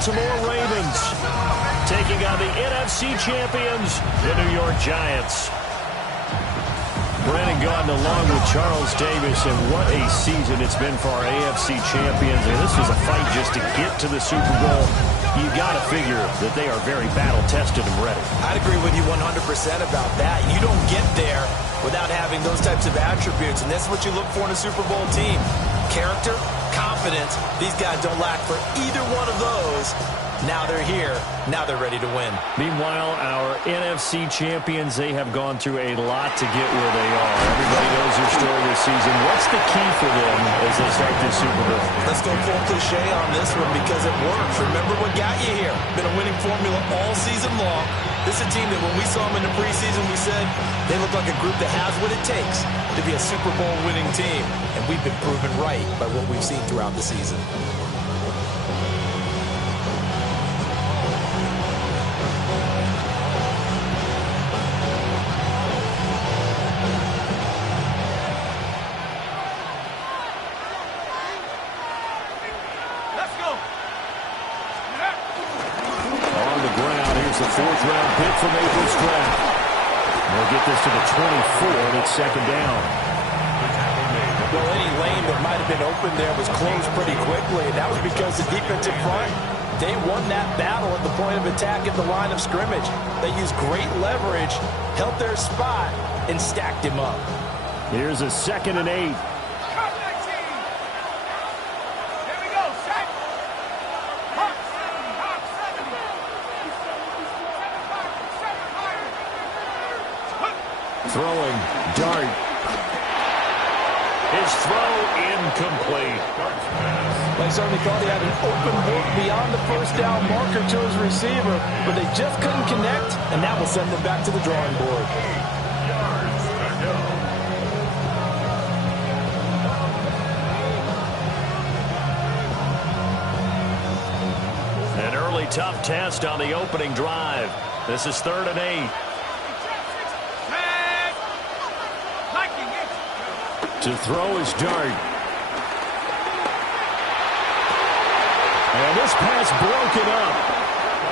Baltimore Ravens taking on the NFC champions, the New York Giants. Brandon Gaudin along with Charles Davis, and what a season it's been for our AFC champions. And this was a fight just to get to the Super Bowl. You got to figure that they are very battle-tested and ready. I'd agree with you 100% about that. You don't get there without having those types of attributes, and that's what you look for in a Super Bowl team. Character, confidence. These guys don't lack for either one of those. Now they're here. Now they're ready to win. Meanwhile, our NFC champions, they have gone through a lot to get where they are. Everybody knows their story this season. What's the key for them as they start this Super Bowl? Let's go full cliche on this one because it works. Remember what got you here. Been a winning formula all season long. This is a team that when we saw them in the preseason, we said they look like a group that has what it takes to be a Super Bowl winning team. And we've been proven right by what we've seen throughout the season. Fourth-round pick from April's draft. They'll get this to the 24, and it's second down. Well, any lane that might have been open there was closed pretty quickly, and that was because the defensive front, they won that battle at the point of attack at the line of scrimmage. They used great leverage, held their spot, and stacked him up. Here's a 2nd and 8. Throwing, dart. His throw incomplete. They certainly thought he had an open look beyond the first down marker to his receiver, but they just couldn't connect, and that will send them back to the drawing board. An early tough test on the opening drive. This is 3rd and 8. To throw his dart. And this pass broken up.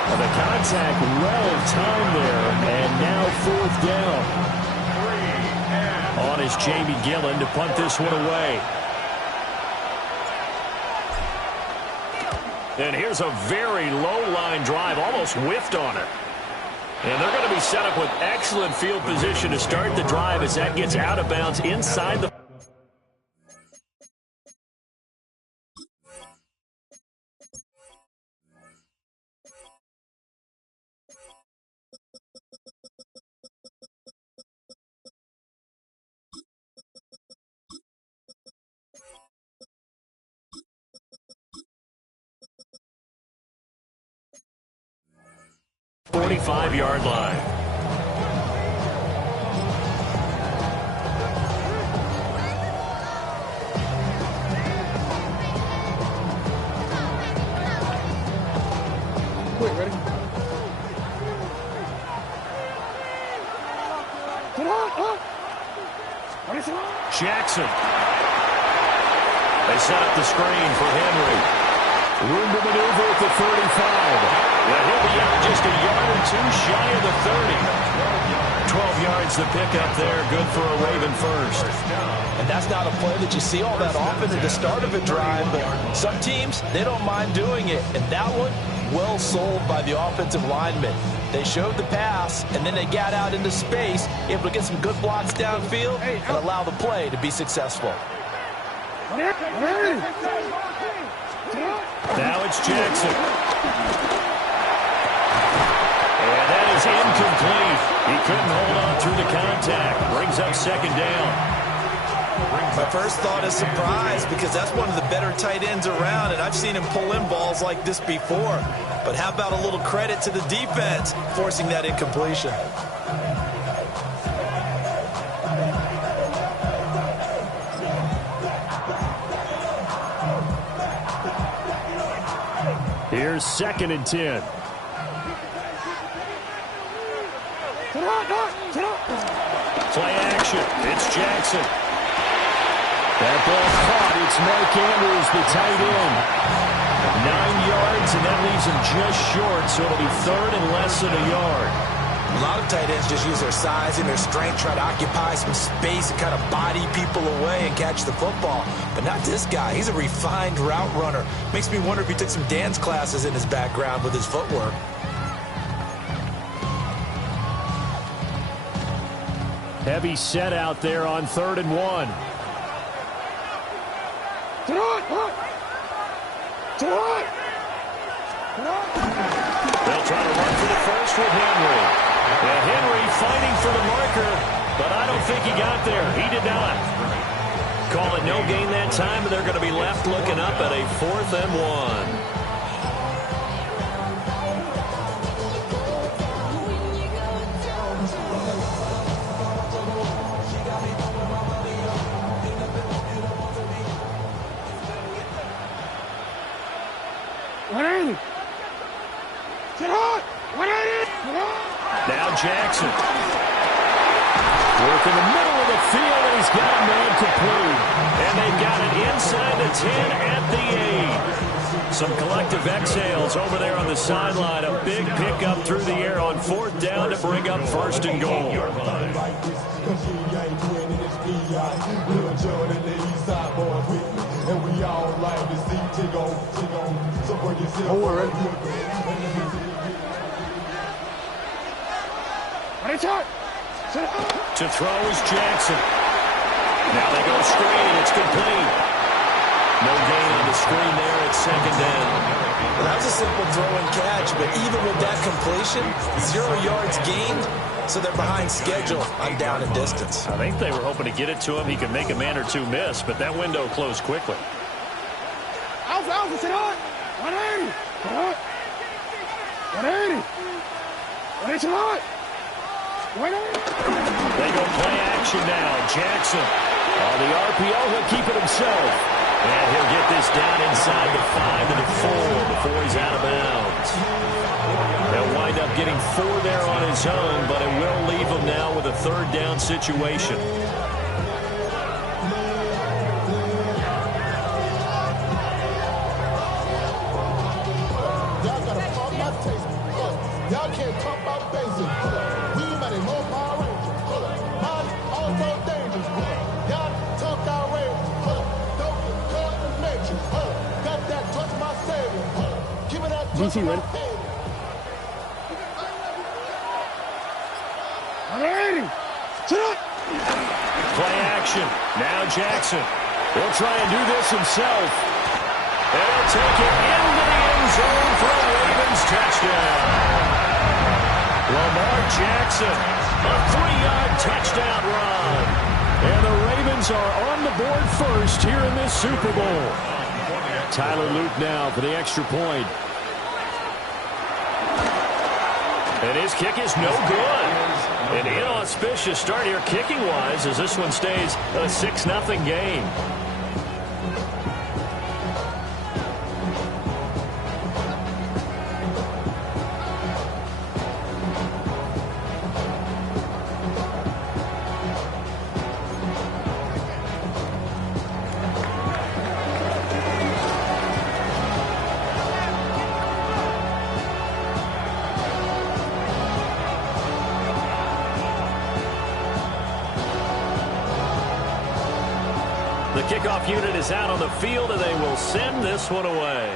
And the contact well timed there. And now 4th down. On is Jamie Gillen to punt this one away. And here's a very low line drive. Almost whiffed on it. And they're going to be set up with excellent field position to start the drive as that gets out of bounds inside the 45-yard line. Wait, ready? Jackson. They set up the screen for Henry. Room to maneuver at the 35. Yeah, he'll be out just a yard or two shy of the 30. 12 yards the pickup there. Good for a Raven first. And that's not a play that you see all that often at the start of a drive, but some teams, they don't mind doing it. And that one, well sold by the offensive lineman. They showed the pass, and then they got out into space, able to get some good blocks downfield and allow the play to be successful. Now it's Jackson. And that is incomplete. He couldn't hold on through the contact. Brings up 2nd down. My first thought is surprise because that's one of the better tight ends around, and I've seen him pull in balls like this before. But how about a little credit to the defense forcing that incompletion? Here's 2nd and 10. Play action. It's Jackson. That ball caught. It's Mark Andrews, the tight end. yards, and that leaves him just short, so it'll be third and less than a yard. A lot of tight ends just use their size and their strength, try to occupy some space and kind of body people away and catch the football. But not this guy. He's a refined route runner. Makes me wonder if he took some dance classes in his background with his footwork. Heavy set out there on 3rd and 1. They'll try to run for the first with Henry. Well, Henry fighting for the marker, but I don't think he got there. He did not. Call it no gain that time, and they're going to be left looking up at a 4th and 1. Now Jackson. Work in the middle of the field, and he's got a man complete. And they've got it inside the 10 at the 8. Some collective exhales over there on the sideline. A big pickup through the air on 4th down to bring up 1st and goal. To throw is Jackson. Now they go screen. It's complete. No gain on the screen there at 2nd down. Well, that was a simple throw and catch, but even with that completion, 0 yards gained, so they're behind schedule on down and distance. I think they were hoping to get it to him. He could make a man or two miss, but that window closed quickly. Alpha, sit on. 180. 180. 180. They go play action now. Jackson on the RPO. He'll keep it himself. And he'll get this down inside the 5 to the 4 before he's out of bounds. They'll wind up getting 4 there on his own, but it will leave him now with a 3rd down situation. Y'all can't talk about basic. We might have more Power Rangers. Mine also dangerous. Y'all talk outrageous. Don't cut the matrix. Got that touch my savior. Give me that touch my savior. 180. Sit up. Play action. Now Jackson. He'll try and do this himself. And he'll take it into the end zone for a Ravens touchdown. Lamar Jackson, a 3-yard touchdown run. And the Ravens are on the board first here in this Super Bowl. Tyler Luke now for the extra point. And his kick is no good. An inauspicious start here kicking-wise as this one stays a 6-0 game. The kickoff unit is out on the field, and they will send this one away.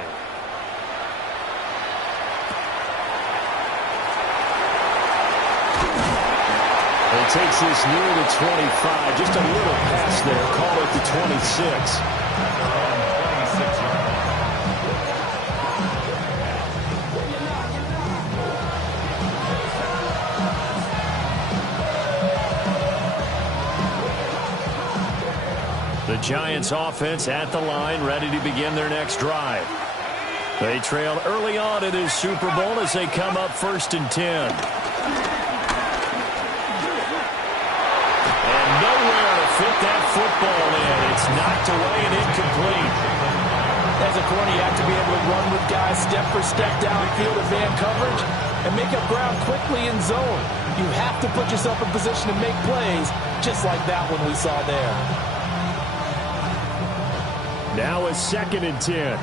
He takes this near the 25. Just a little pass there. Call it the 26. The Giants offense at the line, ready to begin their next drive. They trailed early on in this Super Bowl as they come up 1st and 10. And nowhere to fit that football in. It's knocked away and incomplete. As a corner, you have to be able to run with guys step for step downfield of man coverage and make up ground quickly in zone. You have to put yourself in position to make plays, just like that one we saw there. Now a 2nd and 10.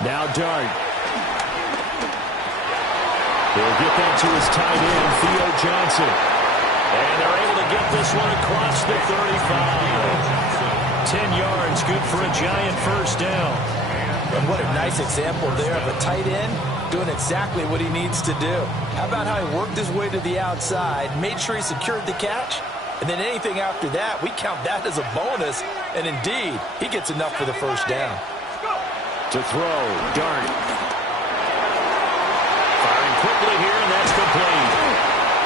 Now Dart. He'll get that to his tight end, Theo Johnson. And they're able to get this one across the 35. 10 yards, good for a Giant first down. And what a nice example there of a tight end doing exactly what he needs to do. How about how he worked his way to the outside, made sure he secured the catch, and then anything after that, we count that as a bonus. And indeed, he gets enough for the first down. To throw, Dart. Firing quickly here, and that's complete.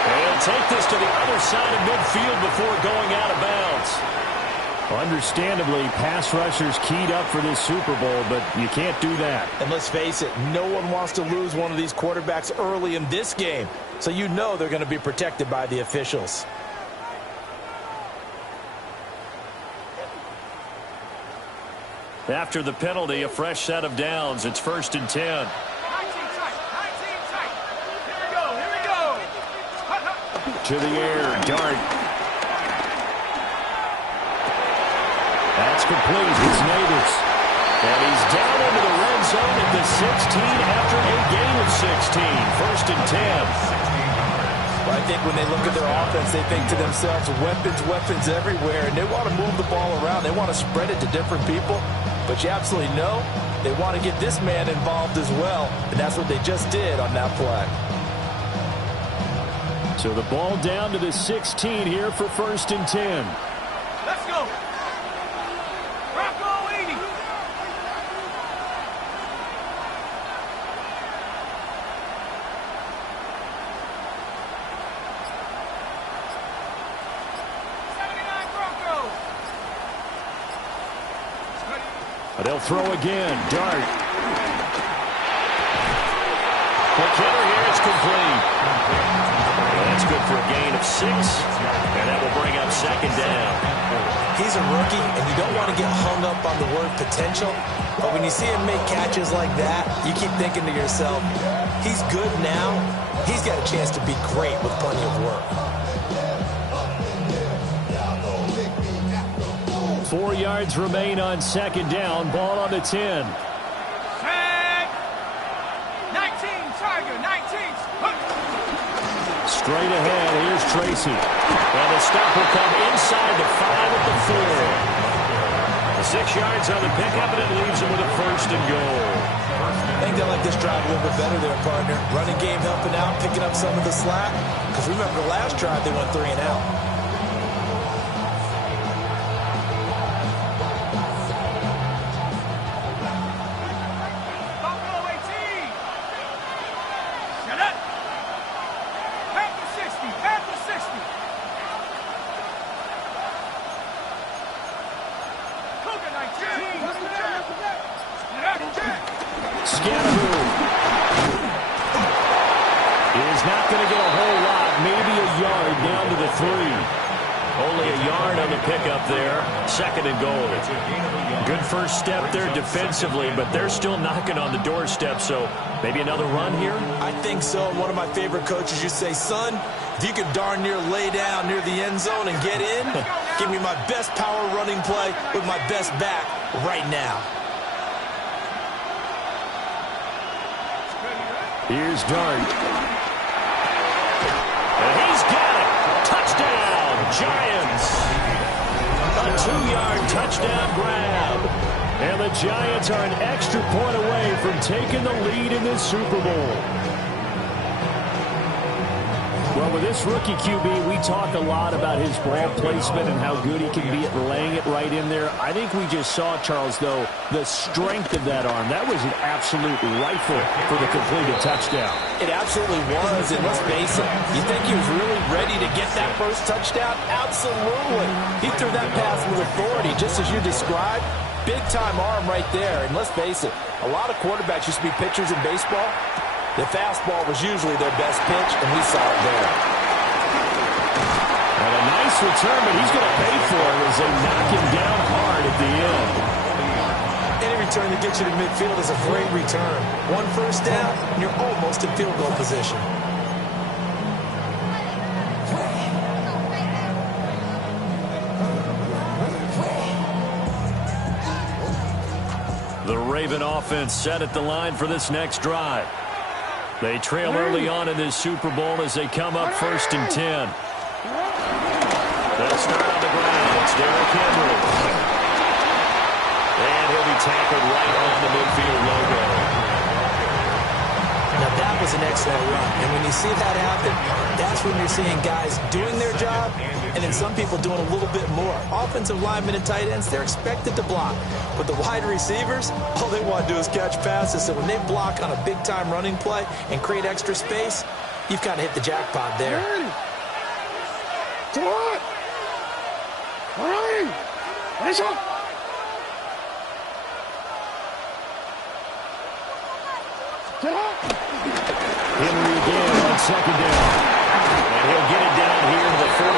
And he'll take this to the other side of midfield before going out of bounds. Understandably, pass rushers keyed up for this Super Bowl, but you can't do that. And let's face it, no one wants to lose one of these quarterbacks early in this game. So you know they're going to be protected by the officials. After the penalty, a fresh set of downs. It's 1st and 10. To the air, Dart. That's complete. It's Neighbors. And he's down into the red zone at the 16 after a gain of 16. 1st and 10. Well, I think when they look at their offense, they think to themselves, weapons everywhere, and they want to move the ball around. They want to spread it to different people. But you absolutely know they want to get this man involved as well, and that's what they just did on that play. So the ball down to the 16 here for 1st and 10. Let's go. Rocco 80. They'll throw again. Dart. The killer here is complete. Well, that's good for a gain of 6. And that will bring up 2nd down. He's a rookie, and you don't want to get hung up on the word potential. But when you see him make catches like that, you keep thinking to yourself, he's good now. He's got a chance to be great with plenty of work. 4 yards remain on 2nd down. Ball on the 10. Tag. 19, Tiger, 19. Straight ahead, here's Tracy. And the stop will come inside the 5 at the 4. 6 yards on the pickup, and it leaves him with a 1st and goal. I think they like this drive a little bit better there, partner. Running game helping out, picking up some of the slack. Because remember, the last drive, they went 3 and out. Step there defensively, but they're still knocking on the doorstep, so maybe another run here? I think so. And one of my favorite coaches, you say, son, if you could darn near lay down near the end zone and get in, give me my best power running play with my best back right now. Here's Dart. And he's got it. Touchdown, Giants. A 2-yard touchdown grab. And the Giants are an extra point away from taking the lead in this Super Bowl. Well, with this rookie QB, we talk a lot about his ball placement and how good he can be at laying it right in there. I think we just saw, Charles, though, the strength of that arm. That was an absolute rifle for the completed touchdown. It absolutely was, and let's face it, you think he was really ready to get that first touchdown? Absolutely. He threw that pass with authority, just as you described. Big-time arm right there, and let's face it, a lot of quarterbacks used to be pitchers in baseball. The fastball was usually their best pitch, and we saw it there. And a nice return, but he's going to pay for it as they knock him down hard at the end. Any return that gets you to midfield is a great return. 1 first down, and you're almost in field goal position. The Raven offense set at the line for this next drive. They trail early on in this Super Bowl as they come up 1st and 10. They'll start on the ground. It's Derrick Henry. And he'll be tackled right on the midfield logo. Now that was an excellent run. And when you see that happen, that's when you're seeing guys doing their job and then some people doing a little bit more. Offensive linemen and tight ends, they're expected to block. But the wide receivers, all they want to do is catch passes. So when they block on a big-time running play and create extra space, you've kind of hit the jackpot there. Henry again on 2nd down. And he'll get it down here to the 43.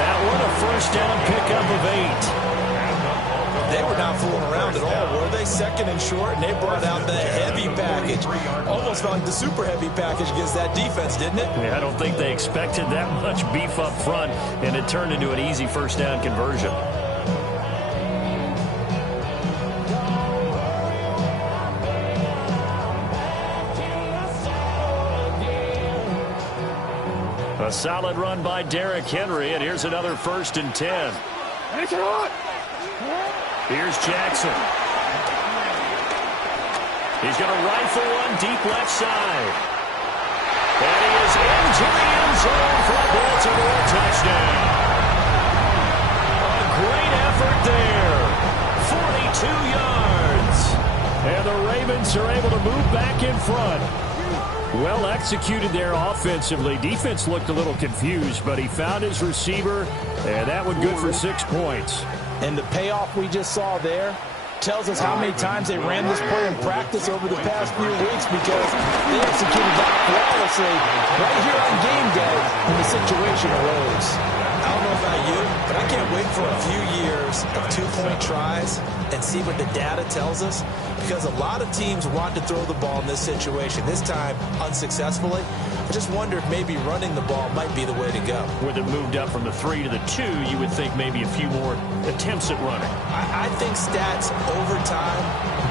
That one a 1st down pickup of 8. They were not fooling around at all, were they? 2nd and short, and they brought out the heavy package. Almost felt like the super heavy package against that defense, didn't it? Yeah, I don't think they expected that much beef up front, and it turned into an easy 1st down conversion. A solid run by Derrick Henry, and here's another 1st and 10. Here's Jackson. He's going to rifle one deep left side. And he is into the end zone for a Baltimore touchdown. A great effort there. 42 yards. And the Ravens are able to move back in front. Well executed there offensively. Defense looked a little confused, but he found his receiver, and that one good for 6 points. And the payoff we just saw there tells us how many times they ran this play in practice over the past few weeks, because they executed that flawlessly right here on game day when the situation arose. I don't know about you, but I can't wait for a few years of 2-point tries and see what the data tells us, because a lot of teams want to throw the ball in this situation, this time unsuccessfully. I just wonder if maybe running the ball might be the way to go. With it moved up from the 3 to the 2, you would think maybe a few more attempts at running. I think stats over time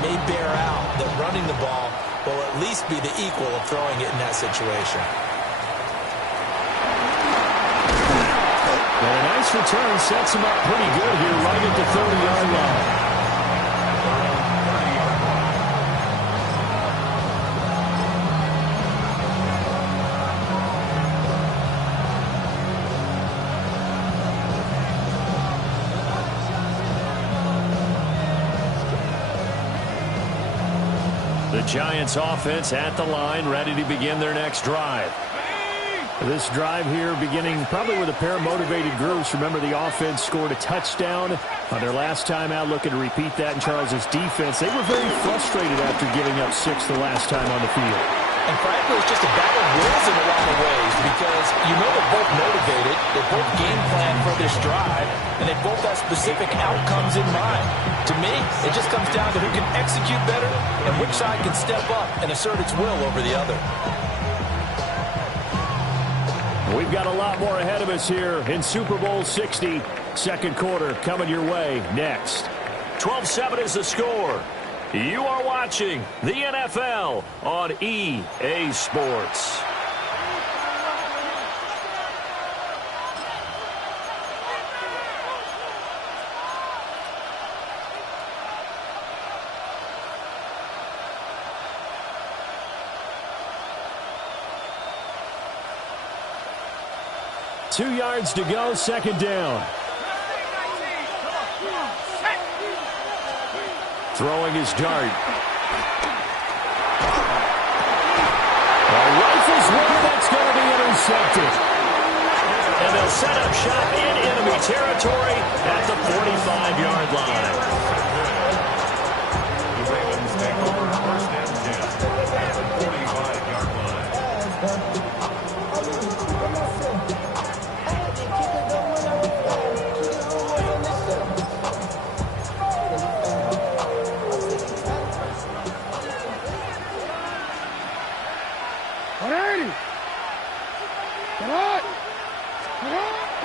may bear out that running the ball will at least be the equal of throwing it in that situation. And a nice return sets him up pretty good here right at the 30-yard line. The Giants offense at the line, ready to begin their next drive. This drive here beginning probably with a pair of motivated groups. Remember, the offense scored a touchdown on their last time out, looking to repeat that in Charles' defense. They were very frustrated after giving up 6 the last time on the field. And frankly, it's just a battle of wills in a lot of ways, because you know they're both motivated, they both game plan for this drive, and they both have specific outcomes in mind. To me, it just comes down to who can execute better and which side can step up and assert its will over the other. We've got a lot more ahead of us here in Super Bowl 60. Second quarter coming your way next. 12-7 is the score. You are watching the NFL on EA Sports. Two yards to go, second down. Throwing his dart. Rifles one, that's going to be intercepted. And they'll set up shop in enemy territory at the 45-yard line. The Ravens take over 1st and 10 at the 45-yard line.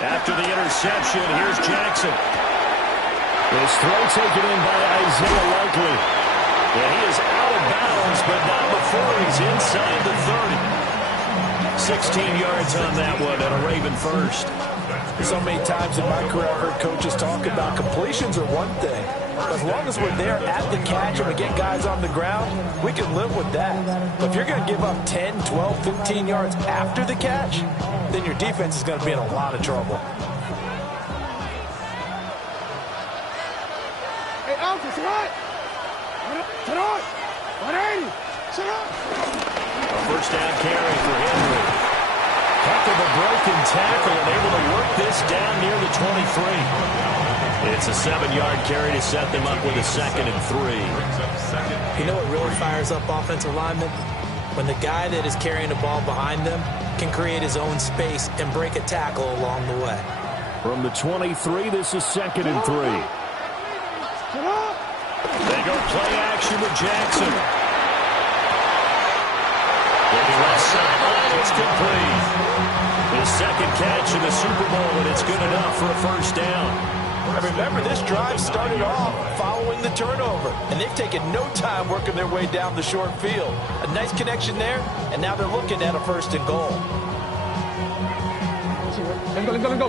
After the interception, here's Jackson. This throw taken in by Isaiah Likely. Yeah, he is out of bounds, but not before he's inside the 30. 16 yards on that one and a Raven first. So many times in my career I've heard coaches talk about completions are one thing. As long as we're there at the catch and we get guys on the ground, we can live with that. But if you're going to give up 10, 12, 15 yards after the catch, then your defense is going to be in a lot of trouble. Hey, Alpha, sit up! Sit up! 180! Sit up! A first down carry for Henry. Heck of a broken tackle and able to work this down near the 23. It's a 7-yard carry to set them up with a 2nd and 3. You know what really fires up offensive linemen? When the guy that is carrying the ball behind them can create his own space and break a tackle along the way. From the 23, this is 2nd and 3. They go play action with Jackson. Left sideline, it's complete. His 2nd catch in the Super Bowl, and it's good enough for a first down. And remember, this drive started off following the turnover, and they've taken no time working their way down the short field. A nice connection there, and now they're looking at a 1st and goal. Let's go, let's go, let's go.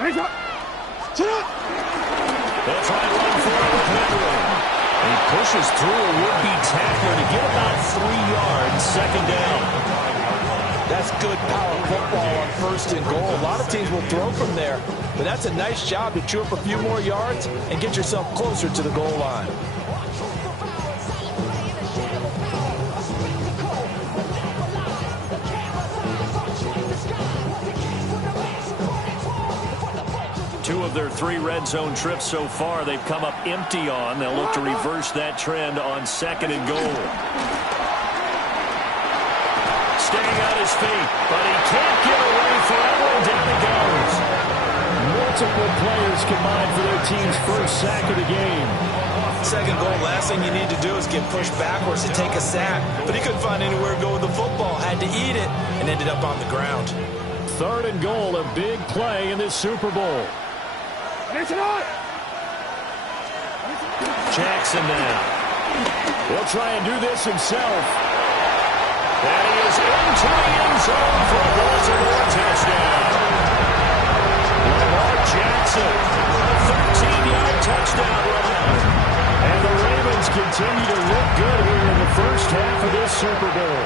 Hands up. Sit up. They'll try and run for it with Henry. He pushes through a would-be tackler to get about 3 yards, 2nd down. That's good power football on 1st and goal. A lot of teams will throw from there, but that's a nice job to chew up a few more yards and get yourself closer to the goal line. Two of their 3 red zone trips so far, they've come up empty on. They'll look to reverse that trend on 2nd and goal. Staying on his feet, but he can't get away forever, and down he goes. Multiple players combined for their team's first sack of the game. 2nd goal, last thing you need to do is get pushed backwards to take a sack, but he couldn't find anywhere to go with the football, had to eat it, and ended up on the ground. 3rd and goal, a big play in this Super Bowl. Jackson now. He'll try and do this himself. And he is into the end zone for a Baltimore touchdown. Lamar Jackson, a 13-yard touchdown run. And the Ravens continue to look good here in the first half of this Super Bowl.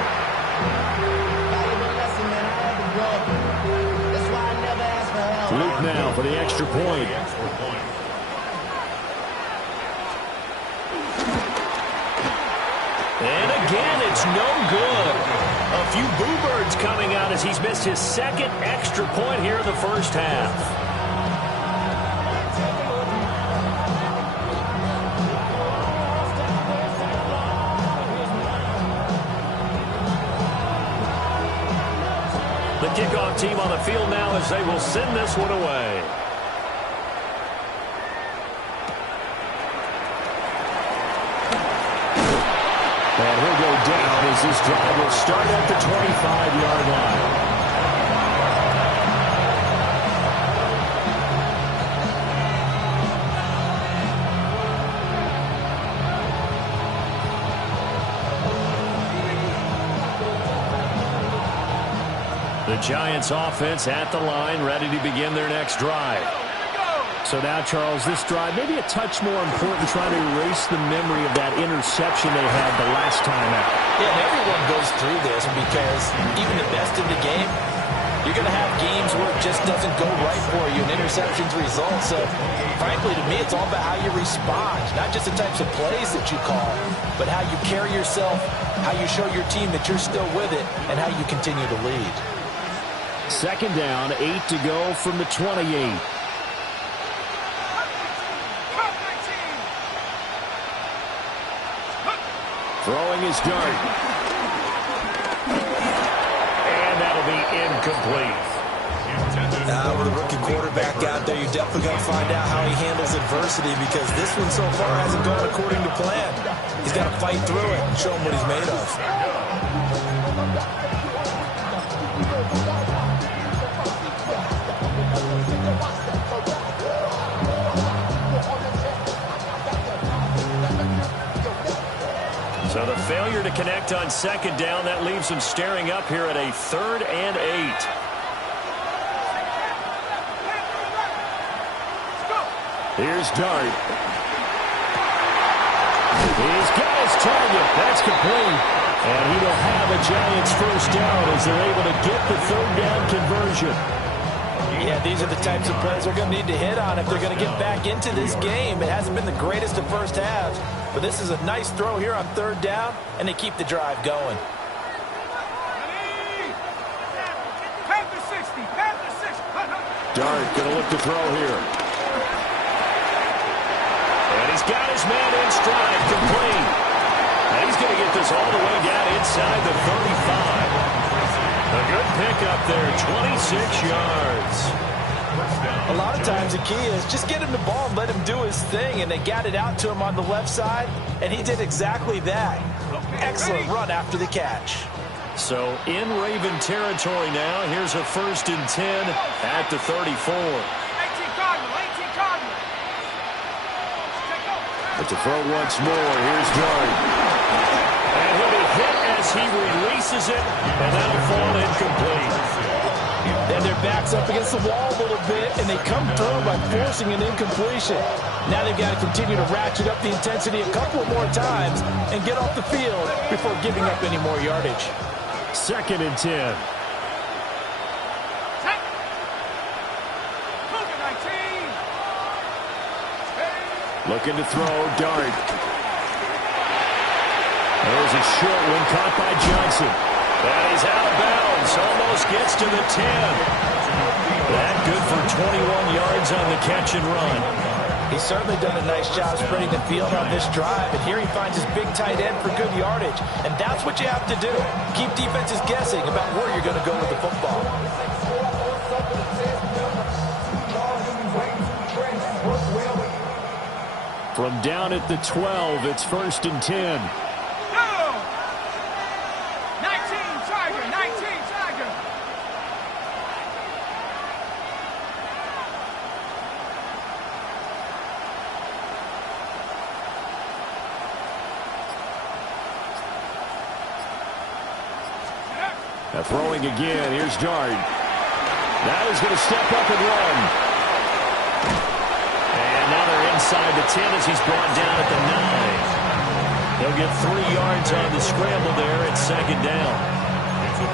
Luke now for the extra point. And again, it's no good. A few boo birds coming out as he's missed his 2nd extra point here in the first half. The kickoff team on the field now as they will send this one away. And he'll go down as this drive will start at the 25-yard line. The Giants offense at the line, ready to begin their next drive. So now, Charles, this drive maybe a touch more important, trying to erase the memory of that interception they had the last time out. Yeah, and everyone goes through this because even the best in the game, you're going to have games where it just doesn't go right for you and interceptions result. So, frankly, to me, it's all about how you respond, not just the types of plays that you call, but how you carry yourself, how you show your team that you're still with it, and how you continue to lead. 2nd down, 8 to go from the 28. Throwing his dart. And that'll be incomplete. With a rookie quarterback out there, you're definitely going to find out how he handles adversity because this one so far hasn't gone according to plan. He's got to fight through it and show him what he's made of. So the failure to connect on second down, that leaves him staring up here at a 3rd and 8. Here's Dart. He's got his target. That's complete. And he will have a Giants first down as they're able to get the 3rd down conversion. Yeah, these are the types of plays they're going to need to hit on if they're going to get back into this game. It hasn't been the greatest of first halves, but this is a nice throw here on 3rd down, and they keep the drive going. Panther 60, Panther 60. Dart going to look to throw here. And he's got his man in stride, complete. And he's going to get this all the way down inside the 35. A good pickup there, 26 yards. A lot of times the key is just get him the ball and let him do his thing, and they got it out to him on the left side, and he did exactly that. Excellent run after the catch. So in Raven territory now, here's a 1st and 10 at the 34. 18 Cardinal, 18 Cardinal. But to throw once more, here's Dart. And he'll be hit as he releases it, and that'll fall incomplete. Then their back's up against the wall a little bit, and they come through by forcing an incompletion. Now they've got to continue to ratchet up the intensity a couple more times and get off the field before giving up any more yardage. 2nd and 10. Looking to throw, Dart. There's a short one caught by Johnson. And he's out of bounds. Almost gets to the 10. That good for 21 yards on the catch and run. He's certainly done a nice job spreading the field on this drive. And here he finds his big tight end for good yardage. And that's what you have to do. Keep defenses guessing about where you're going to go with the football. From down at the 12, it's 1st and 10. Now throwing again. Here's Dart. Now he's going to step up and run. And now they're inside the 10 as he's brought down at the 9. He'll get 3 yards on the scramble there at 2nd down.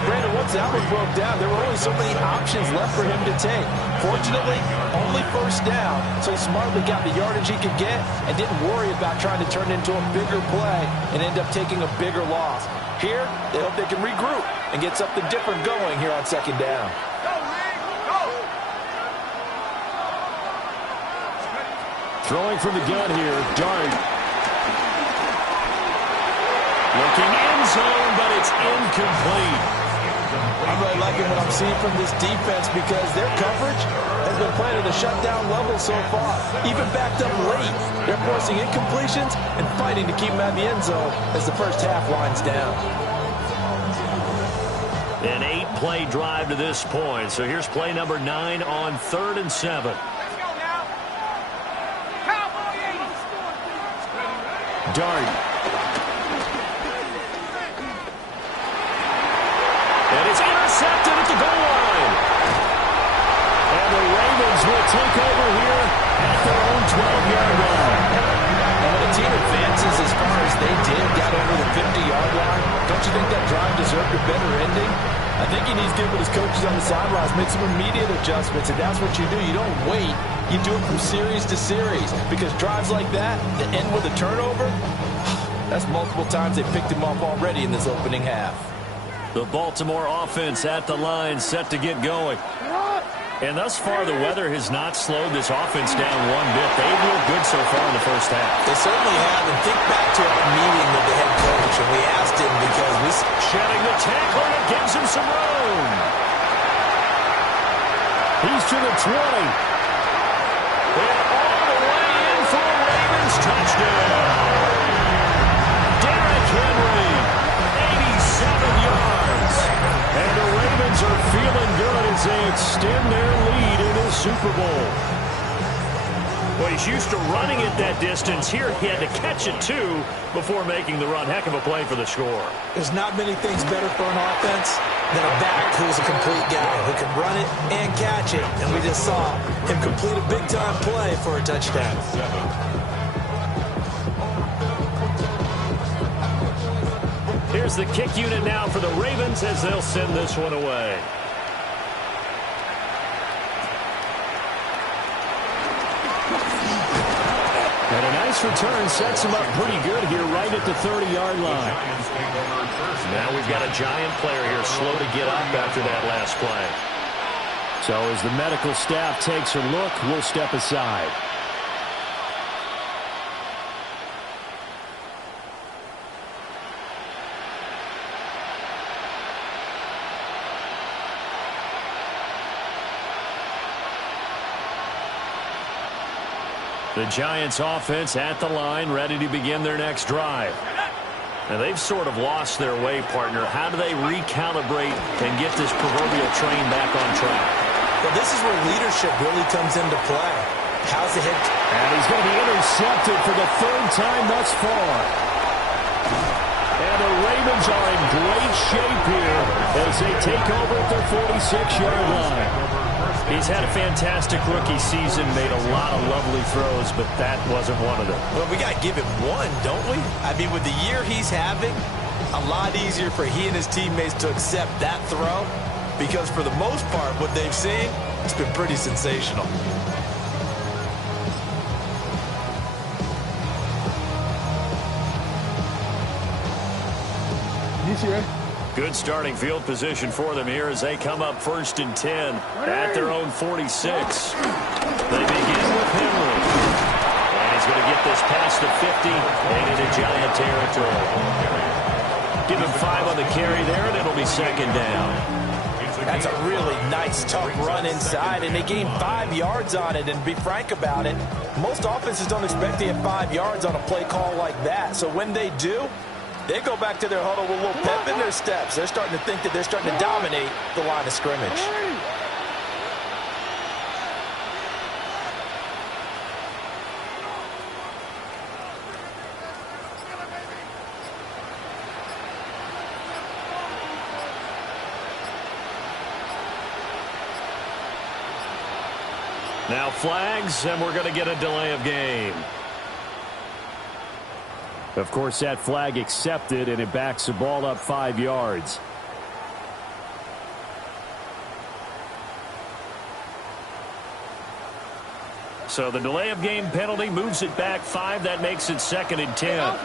Brandon, once that one broke down, there were only so many options left for him to take. Fortunately, only 1st down, so he smartly got the yardage he could get and didn't worry about trying to turn it into a bigger play and end up taking a bigger loss. Here, they hope they can regroup and get something different going here on 2nd down. Throwing from the gun here, Dart. Looking end zone, but it's incomplete. I'm really liking what I'm seeing from this defense because their coverage has been playing at a shutdown level so far. Even backed up late, they're forcing incompletions and fighting to keep them out of the end zone as the first half winds down. An 8-play drive to this point. So here's play number 9 on 3rd and 7. Dart. And it's intercepted at the goal line. And the Ravens will take over here at their own 12-yard line. And when a team advances as far as they did, got over the 50-yard line, don't you think that drive deserved a better ending? I think he needs to get with his coaches on the sidelines, make some immediate adjustments, and that's what you do. You don't wait. You do it from series to series because drives like that end with a turnover, that's multiple times they picked him off already in this opening half. The Baltimore offense at the line, set to get going. And thus far, the weather has not slowed this offense down one bit. They've looked good so far in the first half. They certainly have. And think back to our meeting with the head coach, and we asked him because we... Shedding the tackle, and it gives him some room. He's to the 20. And all the way in for a Ravens touchdown. Derrick Henry, 87 yards. And the Ravens are feeling good as they extend their lead in this Super Bowl. Well, he's used to running it that distance. Here he had to catch it, too, before making the run. Heck of a play for the score. There's not many things better for an offense than a back who's a complete guy who can run it and catch it. And we just saw him complete a big-time play for a touchdown. Here's the kick unit now for the Ravens as they'll send this one away. And a nice return sets him up pretty good here right at the 30-yard line. Now we've got a Giant player here slow to get up after that last play. So as the medical staff takes a look, we'll step aside. The Giants offense at the line, ready to begin their next drive. Now they've sort of lost their way, partner. How do they recalibrate and get this proverbial train back on track? Well, this is where leadership really comes into play. How's the head? And he's going to be intercepted for the third time thus far. And the Ravens are in great shape here as they take over at their 46-yard line. He's had a fantastic rookie season, made a lot of lovely throws, but that wasn't one of them. Well, we got to give him one, don't we? I mean, with the year he's having, a lot easier for he and his teammates to accept that throw because for the most part, what they've seen, it's been pretty sensational. Good starting field position for them here as they come up 1st and 10 at their own 46. They begin with Henry. And he's going to get this past the 50 and into Giant territory. Give him 5 on the carry there, and it'll be 2nd down. That's a really nice, tough run inside, and they gained 5 yards on it. And to be frank about it, most offenses don't expect to get 5 yards on a play call like that. So when they do, they go back to their huddle with a little pep in their steps. They're starting to think that they're starting to dominate the line of scrimmage. Now flags, and we're going to get a delay of game. Of course, that flag accepted, and it backs the ball up 5 yards. So the delay of game penalty moves it back 5. That makes it 2nd and 10. Off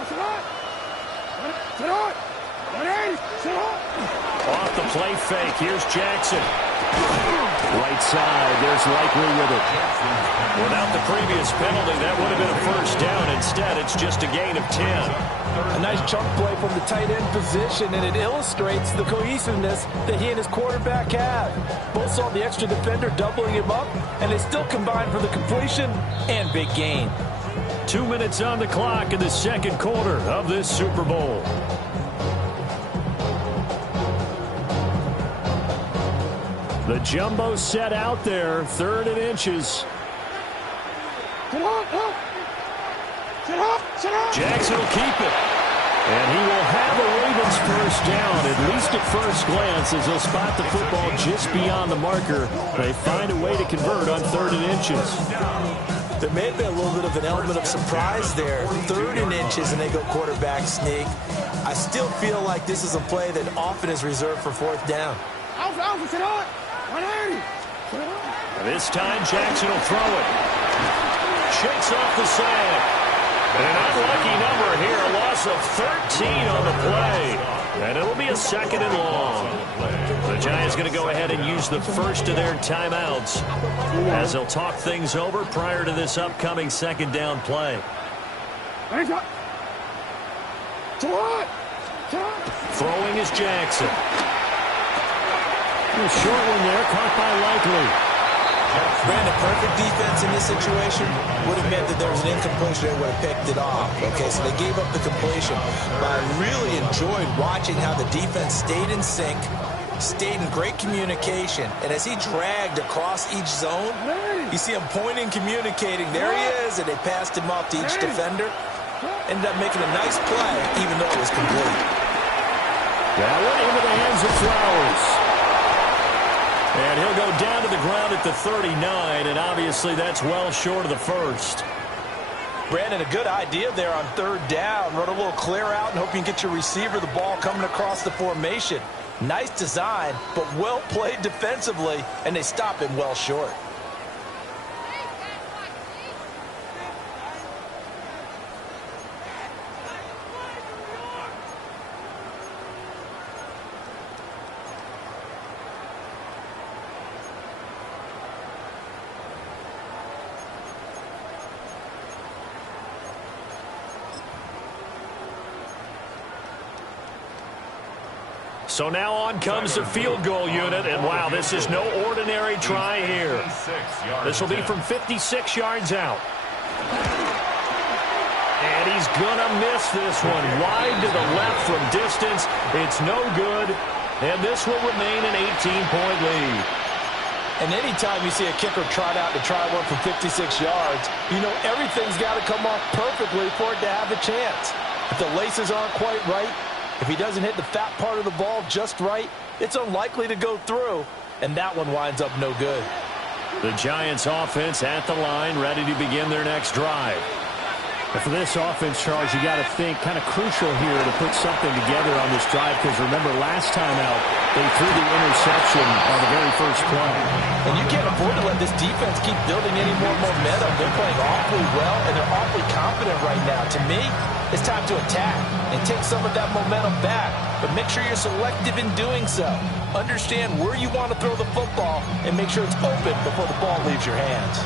the play fake. Here's Jackson. Right side. There's Likely with it. Without the previous penalty, that would have been a 1st down. Instead, it's just a gain of 10. A nice chunk play from the tight end position, and it illustrates the cohesiveness that he and his quarterback have. Both saw the extra defender doubling him up, and they still combined for the completion and big gain. 2 minutes on the clock in the 2nd quarter of this Super Bowl. The jumbo set out there, 3rd and inches. Jackson will keep it. And he will have a Ravens 1st down, at least at first glance, as they'll spot the football just beyond the marker. They find a way to convert on 3rd and inches. There may have been a little bit of an element of surprise there. 3rd and inches, and they go quarterback sneak. I still feel like this is a play that often is reserved for 4th down. This time, Jackson will throw it. Shakes off the side. An unlucky number here, a loss of 13 on the play. And it'll be a 2nd and long. The Giants going to go ahead and use the first of their timeouts as they'll talk things over prior to this upcoming 2nd down play. Throwing is Jackson. A short one there, caught by Likely. Brandon, perfect defense in this situation would have meant that there was an incompletion and would have picked it off. Okay, so they gave up the completion. But I really enjoyed watching how the defense stayed in sync, stayed in great communication, and as he dragged across each zone, You see him pointing, communicating. There he is, and they passed him off to each defender. Ended up making a nice play, even though it was complete. That went into the hands of Flowers. And he'll go down to the ground at the 39, and obviously that's well short of the first. Brandon, a good idea there on third down. Run a little clear out and hope you can get your receiver the ball coming across the formation. Nice design, but well played defensively, and they stop him well short. So now on comes the field goal unit, and wow, this is no ordinary try here. This will be from 56 yards out. And he's gonna miss this one. Wide to the left from distance. It's no good, and this will remain an 18-point lead. And anytime you see a kicker trot out to try one from 56 yards, you know everything's got to come off perfectly for it to have a chance. If the laces aren't quite right, if he doesn't hit the fat part of the ball just right, it's unlikely to go through, and that one winds up no good. The Giants offense at the line, ready to begin their next drive. But for this offense, Charles, you got to think kind of crucial here to put something together on this drive, because remember last time out, they threw the interception on the very first play. And you can't afford to let this defense keep building any more momentum. They're playing awfully well, and they're awfully confident right now. To me, it's time to attack and take some of that momentum back, but make sure you're selective in doing so. Understand where you want to throw the football and make sure it's open before the ball leaves your hands.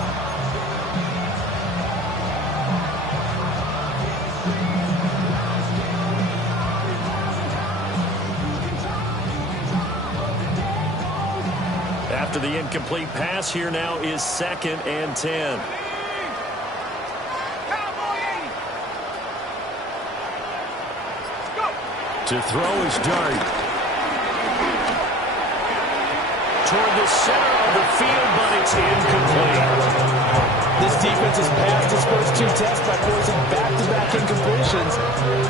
After the incomplete pass, here now is 2nd and 10. To throw is Dart. Toward the center of the field, but it's incomplete. This defense has passed its first 2 tests by forcing back-to-back incompletions.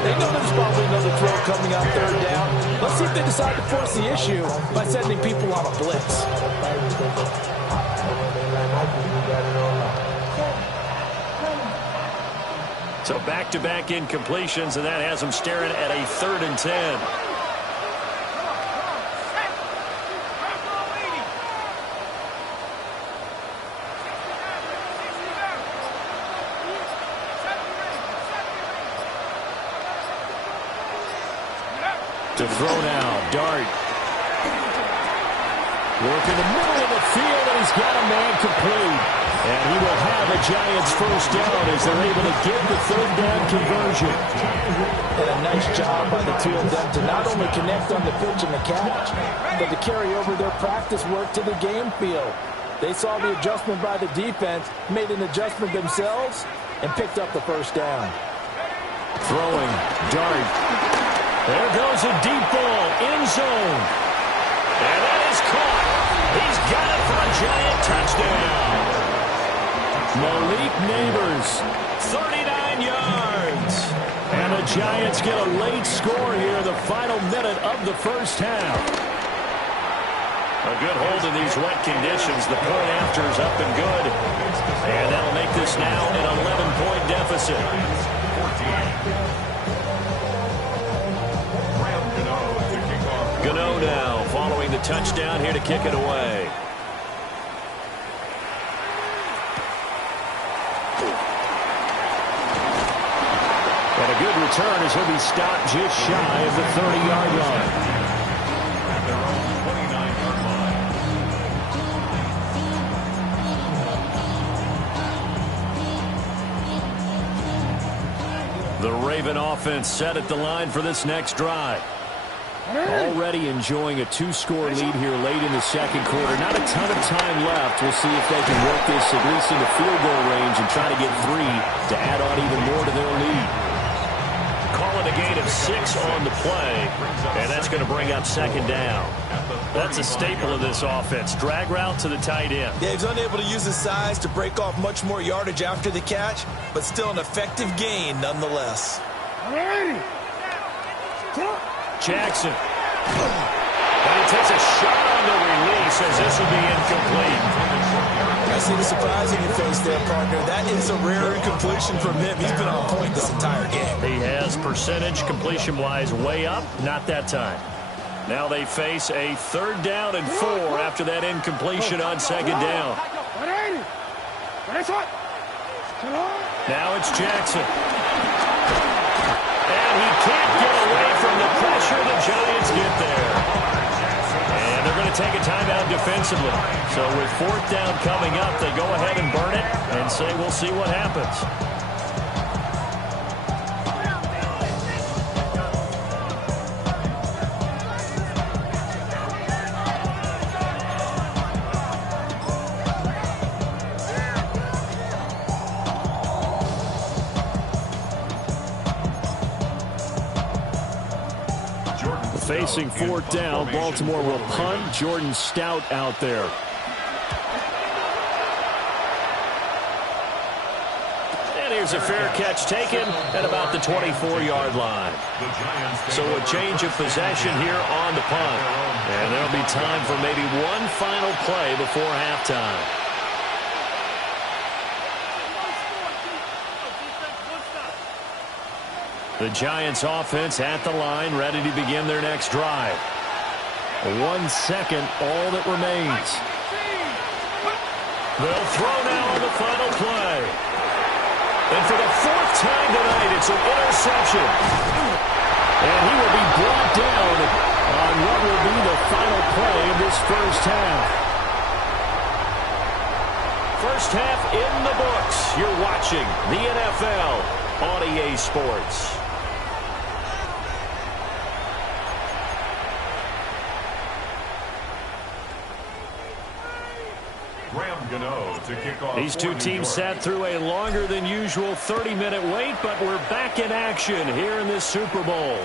They know there's probably another throw coming on third down. Let's see if they decide to force the issue by sending people on a blitz. So back-to-back incompletions, and that has them staring at a 3rd and 10. To throw now, Dart. Work in the middle of the field, and he's got a man complete. And he will have a Giants first down as they're able to get the 3rd down conversion. And a nice job by the 2 of them to not only connect on the pitch and the catch, but to carry over their practice work to the game field. They saw the adjustment by the defense, made an adjustment themselves, and picked up the first down. Throwing, Dart. There goes a deep ball, end zone. And that is caught. He's got it for a Giant touchdown. Malik Neighbors, 39 yards. And the Giants get a late score here in the final minute of the first half. A good hold in these wet conditions. The point after is up and good. And that'll make this now an 11-point deficit. Gano now following the touchdown here to kick it away. And a good return as he'll be stopped just shy of the 30-yard line. At their own 29-yard line. The Raven offense set at the line for this next drive. Already enjoying a 2-score lead here late in the second quarter. Not a ton of time left. We'll see if they can work this at least into field goal range and try to get 3 to add on even more to their lead. call it a gain of 6 on the play, and that's going to bring up second down. That's a staple of this offense. Drag route to the tight end. Yeah, he's unable to use his size to break off much more yardage after the catch, but still an effective gain nonetheless. Jackson. And he takes a shot on the release as this will be incomplete. I see the surprise in your face there, partner. That is a rare incompletion from him. He's been on point this entire game. He has percentage completion-wise way up. Not that time. Now they face a 3rd down and 4 after that incompletion on second down. Now it's Jackson. And he can't get away from the pressure. The Giants get there. And they're going to take a timeout defensively. So with 4th down coming up, they go ahead and burn it and say we'll see what happens. Facing 4th down, Baltimore will punt. Jordan Stout out there. And here's a fair catch taken at about the 24-yard line. So a change of possession here on the punt. And there'll be time for maybe one final play before halftime. The Giants offense at the line, ready to begin their next drive. 1 second, all that remains. They'll throw now on the final play. And for the 4th time tonight, it's an interception. And he will be brought down on what will be the final play of this first half. First half in the books. You're watching the NFL on EA Sports. These two teams sat through a longer than usual 30-minute wait, but we're back in action here in this Super Bowl.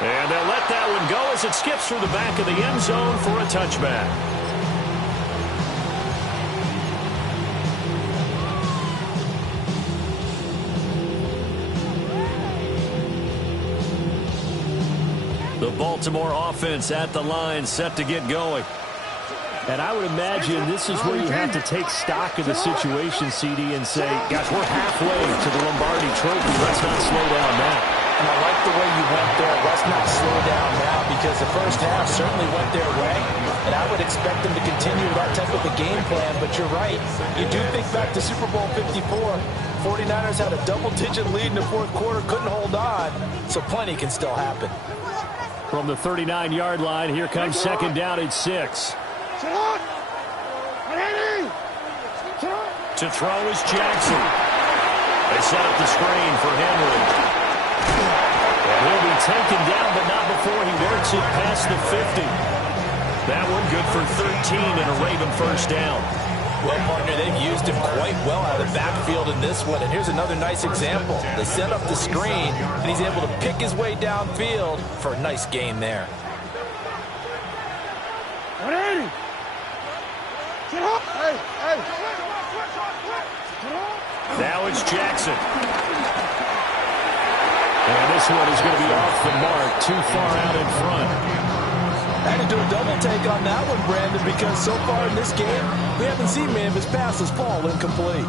And they'll let that one go as it skips through the back of the end zone for a touchback. The Baltimore offense at the line, set to get going. And I would imagine this is where you have to take stock of the situation, CD, and say, gosh, we're halfway to the Lombardi Trophy. Let's not slow down now. And I like the way you went there. Let's not slow down now, because the first half certainly went their way. And I would expect them to continue that type of a game plan. But you're right. You do think back to Super Bowl 54. 49ers had a double-digit lead in the 4th quarter, couldn't hold on. So plenty can still happen. From the 39-yard line, here comes second down at 6. To throw is Jackson. They set up the screen for Henry. And he'll be taken down, but not before he works it past the 50. That one good for 13 and a Raven first down. Well, partner, they've used him quite well out of the backfield in this one. And here's another nice example. They set up the screen, and he's able to pick his way downfield for a nice gain there. Now it's Jackson. And this one is going to be off the mark, too far out in front. I had to do a double take on that one, Brandon, because so far in this game, we haven't seen many of his passes fall incomplete.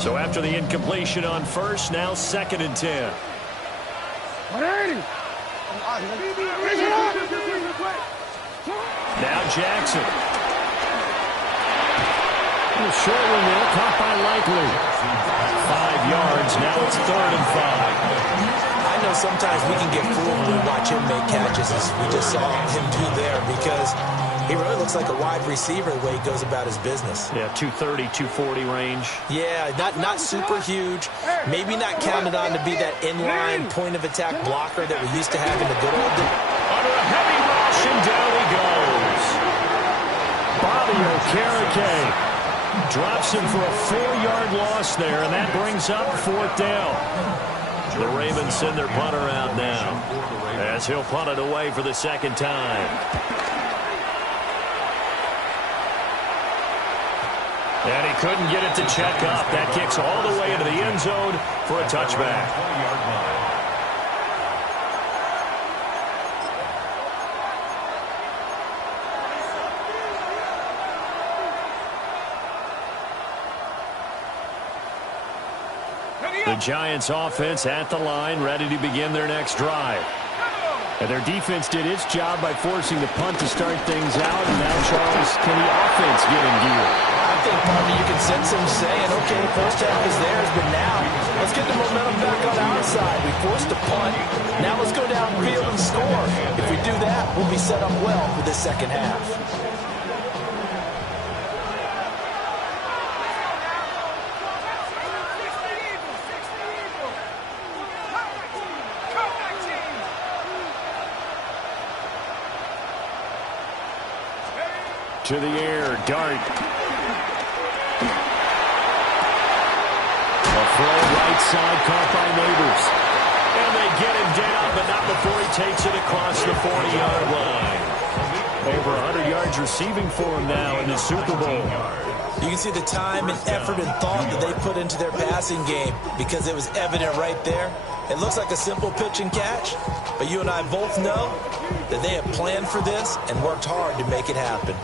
So after the incompletion on first, now 2nd and 10. Now Jackson. A short one there, caught by Likely. 5 yards, now it's 3rd and 5. I know sometimes we can get fooled when we watch him make catches, as we just saw him do there, because he really looks like a wide receiver the way he goes about his business. Yeah, 230, 240 range. Yeah, not super huge. Maybe not counted on to be that inline point-of-attack blocker that we used to have in the good old days. Under a heavy rush, and down he goes. Bobby Okereke Drops him for a 4-yard loss there, and that brings up 4th down. The Ravens send their punter out now as he'll punt it away for the 2nd time. And he couldn't get it to check up. That kicks all the way into the end zone for a touchback. The Giants offense at the line, ready to begin their next drive. And their defense did its job by forcing the punt to start things out. And now, Charles, can the offense get in gear? I think, partner, you can sense them saying, okay, first half is theirs, but now let's get the momentum back on our side. We forced a punt. Now let's go downfield and score. If we do that, we'll be set up well for this second half. To the air, Dart. A throw right side caught by Neighbors. And they get him down, but not before he takes it across the 40-yard line. Over 100 yards receiving for him now in the Super Bowl. You can see the time and effort and thought that they put into their passing game because it was evident right there. It looks like a simple pitch and catch, but you and I both know that they have planned for this and worked hard to make it happen.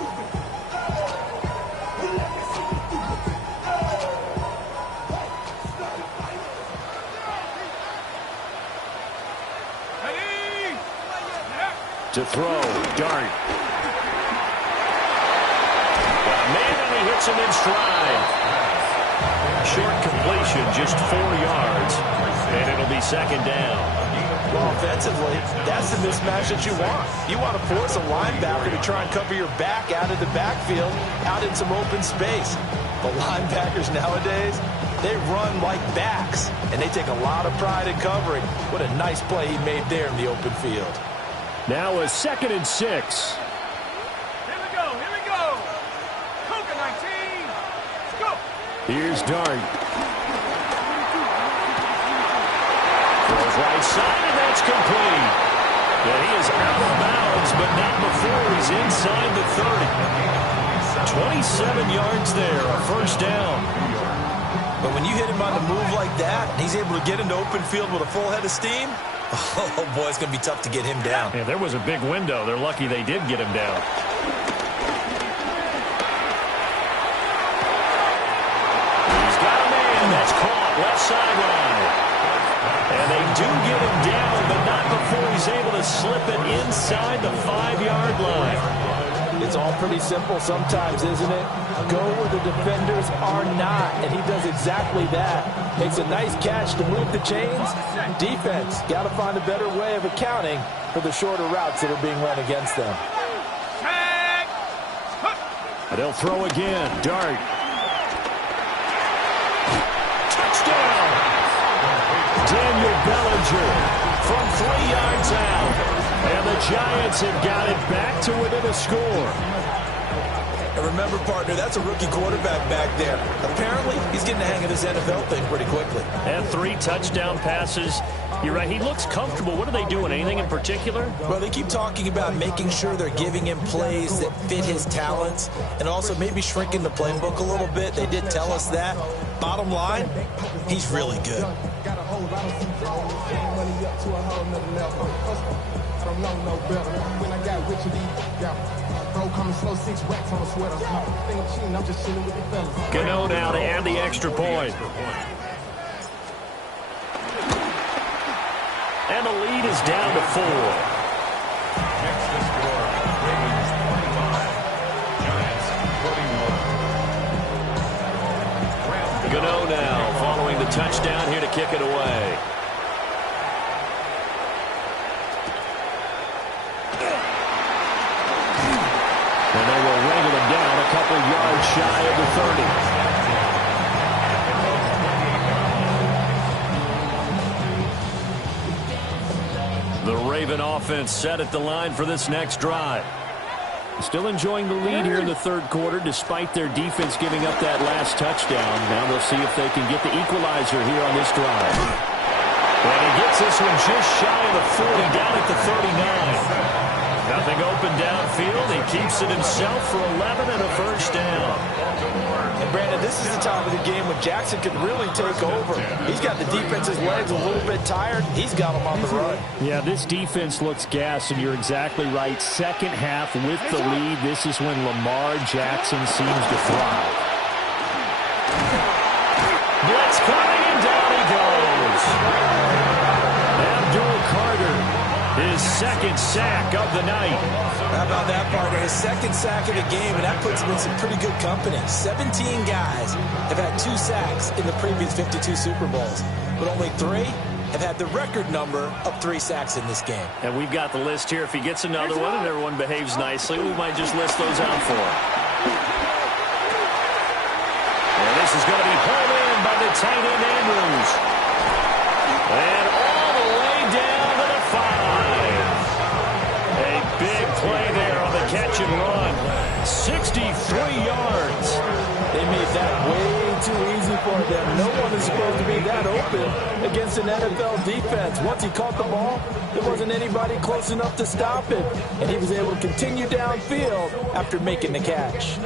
To throw, Dart. Man, and he hits him in stride. Short completion, just 4 yards, and it'll be 2nd down. Well, offensively, that's the mismatch that you want. You want to force a linebacker to try and cover your back out of the backfield, out in some open space. The linebackers nowadays, they run like backs, and they take a lot of pride in covering. What a nice play he made there in the open field. Now a 2nd and 6. Here we go, here we go. Cougar 19. Let's go. Here's Dart. Throws right side, and that's complete. Yeah, he is out of bounds, but not before he's inside the 30. 27 yards there, a 1st down. But when you hit him on the move like that, and he's able to get into open field with a full head of steam, oh, boy, it's going to be tough to get him down. Yeah, there was a big window. They're lucky they did get him down. He's got a man. That's caught. Left sideline. And they do get him down, but not before he's able to slip it inside the 5-yard line. It's all pretty simple sometimes, isn't it? Go where the defenders are not, and he does exactly that. Makes a nice catch to move the chains. Defense got to find a better way of accounting for the shorter routes that are being run against them. And they'll throw again. Dart. Touchdown! Daniel Bellinger from 3 yards out. And the Giants have got it back to within a score. And remember, partner, that's a rookie quarterback back there. Apparently, he's getting the hang of this NFL thing pretty quickly. And 3 touchdown passes. You're right, he looks comfortable. What are they doing? Anything in particular? Well, they keep talking about making sure they're giving him plays that fit his talents and also maybe shrinking the playbook a little bit. They did tell us that. Bottom line, he's really good. Gano now to add the extra point. And the lead is down to 4. Next to score, Ravens 25, Giants 41. Gano now following the touchdown here to kick it away. And they will wrangle him down a couple yards shy of the 30. The Raven offense set at the line for this next drive. Still enjoying the lead here in the third quarter, despite their defense giving up that last touchdown. Now they'll see if they can get the equalizer here on this drive. And he gets this one just shy of the 40, down at the 39. Nothing open downfield. He keeps it himself for 11 and a first down. And Brandon, this is the time of the game when Jackson can really take over. He's got the defense's legs a little bit tired. He's got them on the run. Yeah, this defense looks gassed, and you're exactly right. Second half with the lead, this is when Lamar Jackson seems to thrive. Blitz coming, and down he goes. Abdul Carter, his second sack of the night. How about that, partner? His second sack of the game, and that puts him in some pretty good company. 17 guys have had 2 sacks in the previous 52 Super Bowls, but only 3 have had the record number of 3 sacks in this game. And we've got the list here. If he gets another one and everyone behaves nicely, we might just list those out for him. And this is going to be hauled in by the tight end Andrews. And all the way down to the 5. A big play there on the catch and run. 63 yards. They made that way too easy for them. No one is supposed to be that open against an NFL defense. Once he caught the ball, there wasn't anybody close enough to stop him. And he was able to continue downfield after making the catch.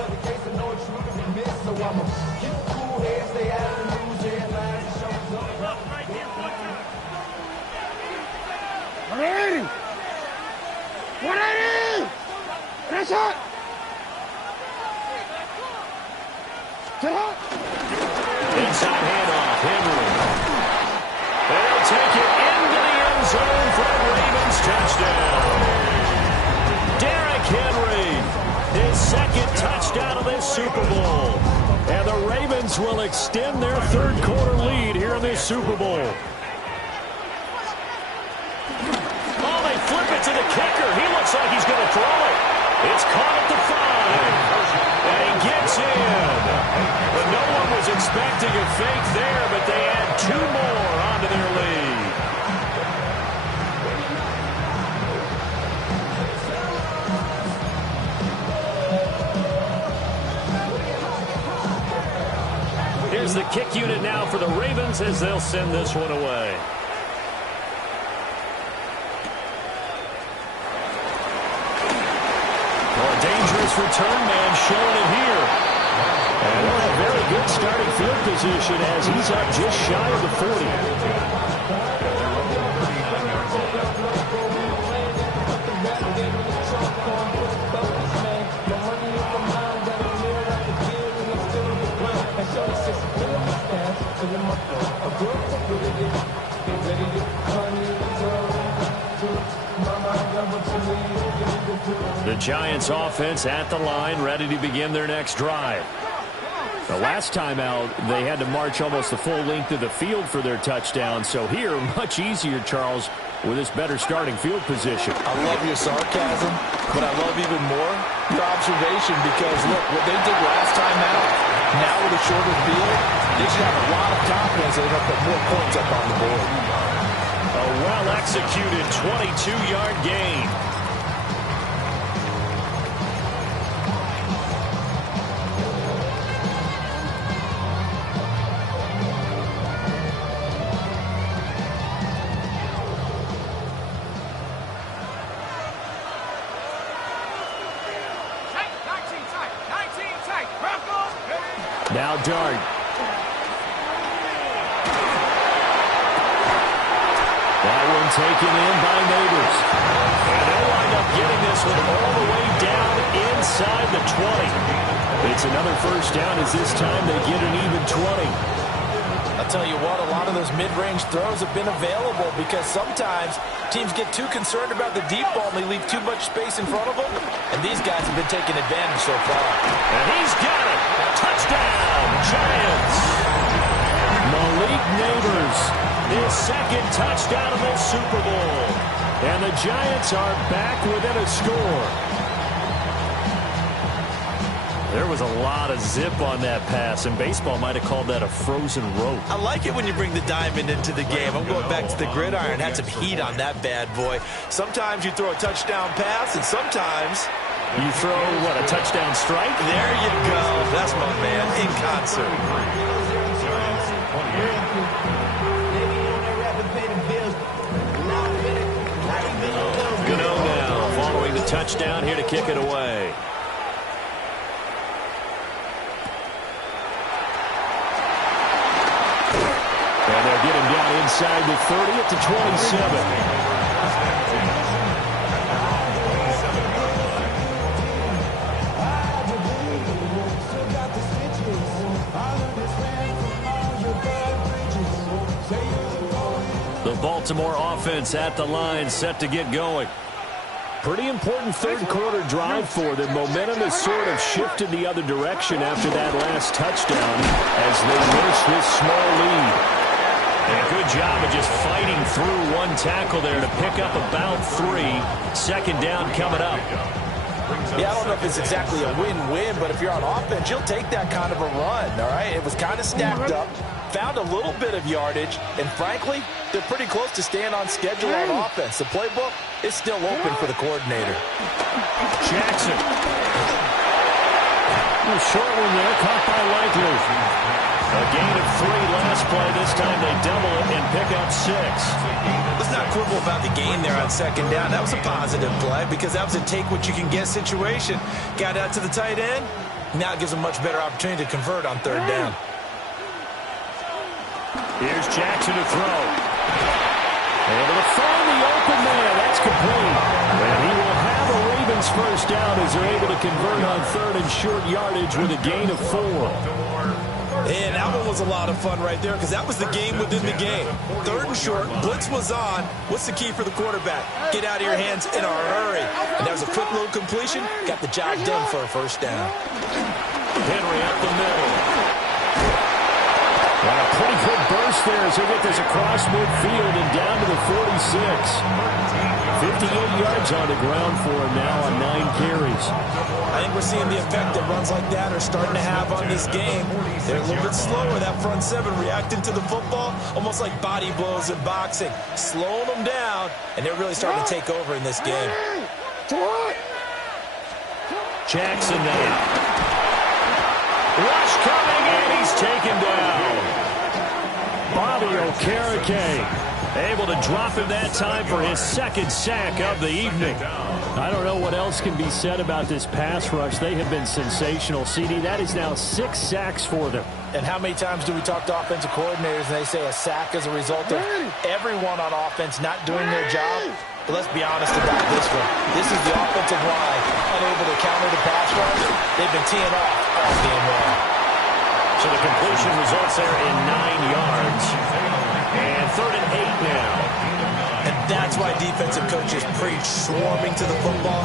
180! That's it! Inside handoff, Henry. They'll take it into the end zone for a Ravens touchdown. Derrick Henry, his second touchdown of this Super Bowl. And the Ravens will extend their third quarter lead here in this Super Bowl. Oh, they flip it to the kicker. He looks like he's going to throw it. It's caught at the 5. And he gets in. But no one was expecting a fake there, but they add 2 more onto their lead. Here's the kick unit now for the Ravens as they'll send this one away. Well, a dangerous return man showing it here. And they'll have very good starting field position as he's up just shy of the 40. The Giants offense at the line, ready to begin their next drive. The last time out, they had to march almost the full length of the field for their touchdown. So here, much easier, Charles, with this better starting field position. I love your sarcasm, but I love even more your observation because, look, what they did last time out, now with a shorter field, they should have a lot of confidence that they're going to put more points up on the board. A well-executed 22-yard gain. Now Dart. That one taken in by Neighbors. And they'll wind up getting this one all the way down inside the 20. It's another first down as this time they get an even 20. I'll tell you what, a lot of those mid-range throws have been available because sometimes teams get too concerned about the deep ball and they leave too much space in front of them. And these guys have been taking advantage so far. And he's got it. Touchdown, Giants. Malik Neighbors, his second touchdown of this Super Bowl. And the Giants are back within a score. There was a lot of zip on that pass, and baseball might have called that a frozen rope. I like it when you bring the diamond into the game. I'm going back to the gridiron. Had some heat on that bad boy. Sometimes you throw a touchdown pass, and sometimes You throw, what, a touchdown strike? There you go. That's my man in concert. Gano now following the touchdown here to kick it away. And they'll get him down inside the 30 at the 27. The Baltimore offense at the line, set to get going. Pretty important third quarter drive for them. Momentum has sort of shifted the other direction after that last touchdown as they nurse this small lead. And a good job of just fighting through one tackle there to pick up about 3. Second down coming up. Yeah, I don't know if it's exactly a win-win, but if you're on offense, you'll take that kind of a run, all right? It was kind of stacked up, found a little bit of yardage, and frankly, they're pretty close to staying on schedule on offense. The playbook is still open for the coordinator. Jackson. A short one there, caught by Likely. A gain of 3 last play. This time they double it and pick up 6. Let's not quibble about the gain there on second down. That was a positive play because that was a take-what-you-can-get situation. Got out to the tight end. Now it gives them a much better opportunity to convert on third down. Here's Jackson to throw. Able to find the open man. That's complete. And he will have a Ravens first down as they're able to convert on third and short yardage with a gain of 4. And that one was a lot of fun right there because that was the game within the game. Third and short, blitz was on. What's the key for the quarterback? Get out of your hands in a hurry. And that was a quick little completion. Got the job done for a first down. Henry up the middle. And a pretty good burst there as they get this across midfield and down to the 46. 58 yards on the ground for him now on 9 carries. I think we're seeing the effect that runs like that are starting to have on this game. They're a little bit slower, that front 7, reacting to the football, almost like body blows in boxing. Slowing them down, and they're really starting to take over in this game. Jackson now. Rush coming in, he's taken down. Bobby Okereke able to drop him that time for his second sack of the evening. I don't know what else can be said about this pass rush. They have been sensational. CD, that is now 6 sacks for them. And how many times do we talk to offensive coordinators and they say a sack as a result of everyone on offense not doing their job? But let's be honest about this one. This is the offensive line unable to counter the pass rush. They've been teeing off all game long. So the completion results there in 9 yards. And 3rd and 8 now. And that's why defensive coaches preach swarming to the football.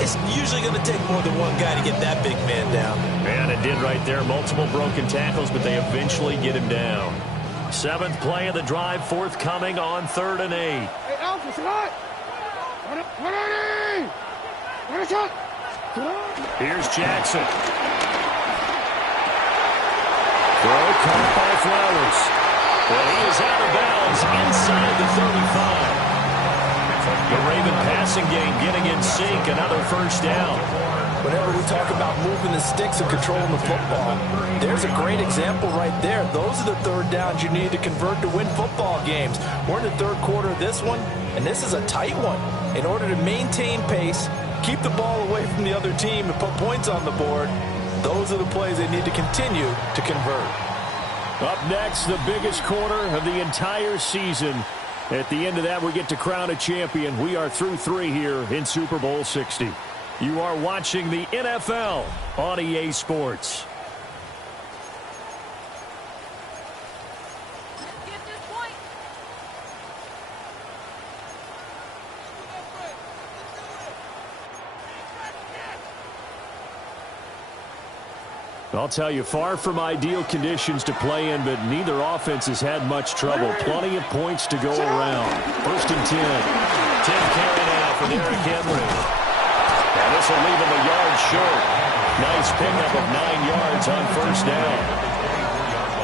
It's usually going to take more than one guy to get that big man down. And it did right there. Multiple broken tackles, but they eventually get him down. 7th play of the drive, forthcoming on 3rd and 8. Here's Jackson. Throw caught by Flowers. Well, he is out of bounds inside the 35. The Raven passing game getting in sync, another first down. Whenever we talk about moving the sticks and controlling the football, there's a great example right there. Those are the third downs you need to convert to win football games. We're in the third quarter of this one, and this is a tight one. In order to maintain pace, keep the ball away from the other team, and put points on the board, those are the plays they need to continue to convert. Up next, the biggest quarter of the entire season. At the end of that, we get to crown a champion. We are through 3 here in Super Bowl 60. You are watching the NFL on EA Sports. I'll tell you, far from ideal conditions to play in, but neither offense has had much trouble. Plenty of points to go around. 1st and 10. 10 carry now for Derrick Henry. And this will leave him a yard short. Nice pickup of 9 yards on 1st down.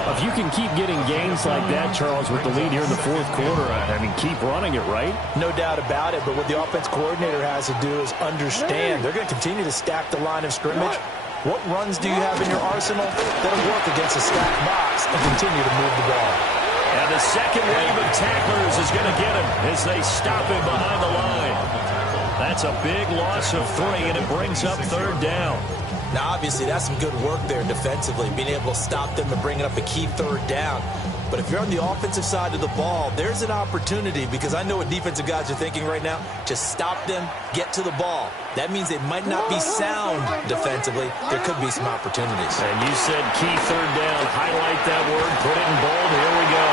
If you can keep getting gains like that, Charles, with the lead here in the fourth quarter, I mean, keep running it, right? No doubt about it, but what the offense coordinator has to do is understand they're going to continue to stack the line of scrimmage. What runs do you have in your arsenal that'll work against a stacked box and continue to move the ball? And the second wave of tacklers is going to get him as they stop him behind the line. That's a big loss of 3, and it brings up third down. Now, obviously, that's some good work there defensively, being able to stop them and bringing up a key third down. But if you're on the offensive side of the ball, there's an opportunity, because I know what defensive guys are thinking right now. Just stop them, get to the ball. That means they might not be sound defensively. There could be some opportunities. And you said key third down. Highlight that word, put it in bold. Here we go.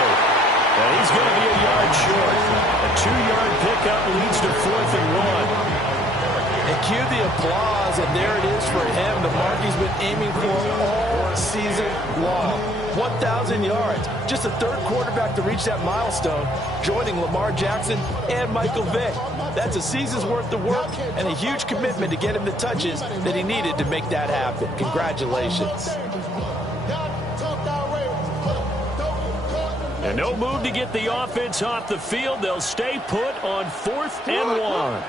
And he's going to be a yard short. A 2-yard pickup leads to 4th and 1. And cue the applause, and there it is for him, the mark he's been aiming for all season long. 1,000 yards. Just the third quarterback to reach that milestone, joining Lamar Jackson and Michael Vick. That's a season's worth of work and a huge commitment to get him the touches that he needed to make that happen. Congratulations. And no move to get the offense off the field. They'll stay put on 4th and 1.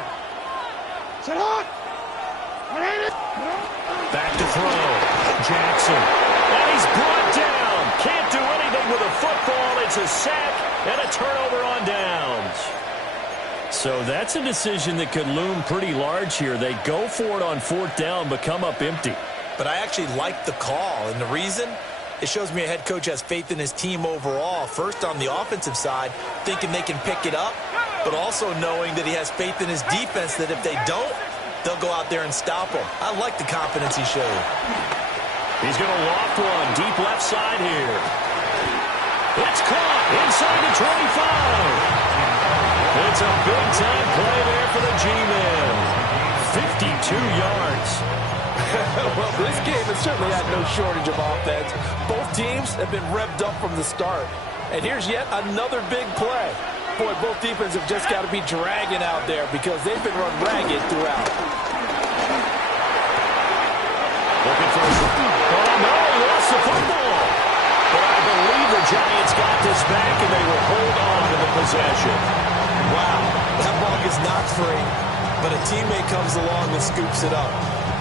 Back to throw. Jackson. And he's brought down. Can't do anything with a football. It's a sack and a turnover on downs. So that's a decision that could loom pretty large here. They go for it on 4th down, but come up empty. But I actually like the call, and the reason? It shows me a head coach has faith in his team overall. First on the offensive side, thinking they can pick it up, but also knowing that he has faith in his defense that if they don't, they'll go out there and stop him. I like the confidence he showed. He's going to loft one deep left side here. It's caught inside the 25. It's a big-time play there for the G-Men. 52 yards. Well, this game has certainly had no shortage of offense. Both teams have been revved up from the start. And here's yet another big play. Boy, both defenses have just got to be dragging out there because they've been run ragged throughout. Looking for oh, no, he lost the football. But I believe the Giants got this back, and they will hold on to the possession. Wow, that ball gets knocked free, but a teammate comes along and scoops it up.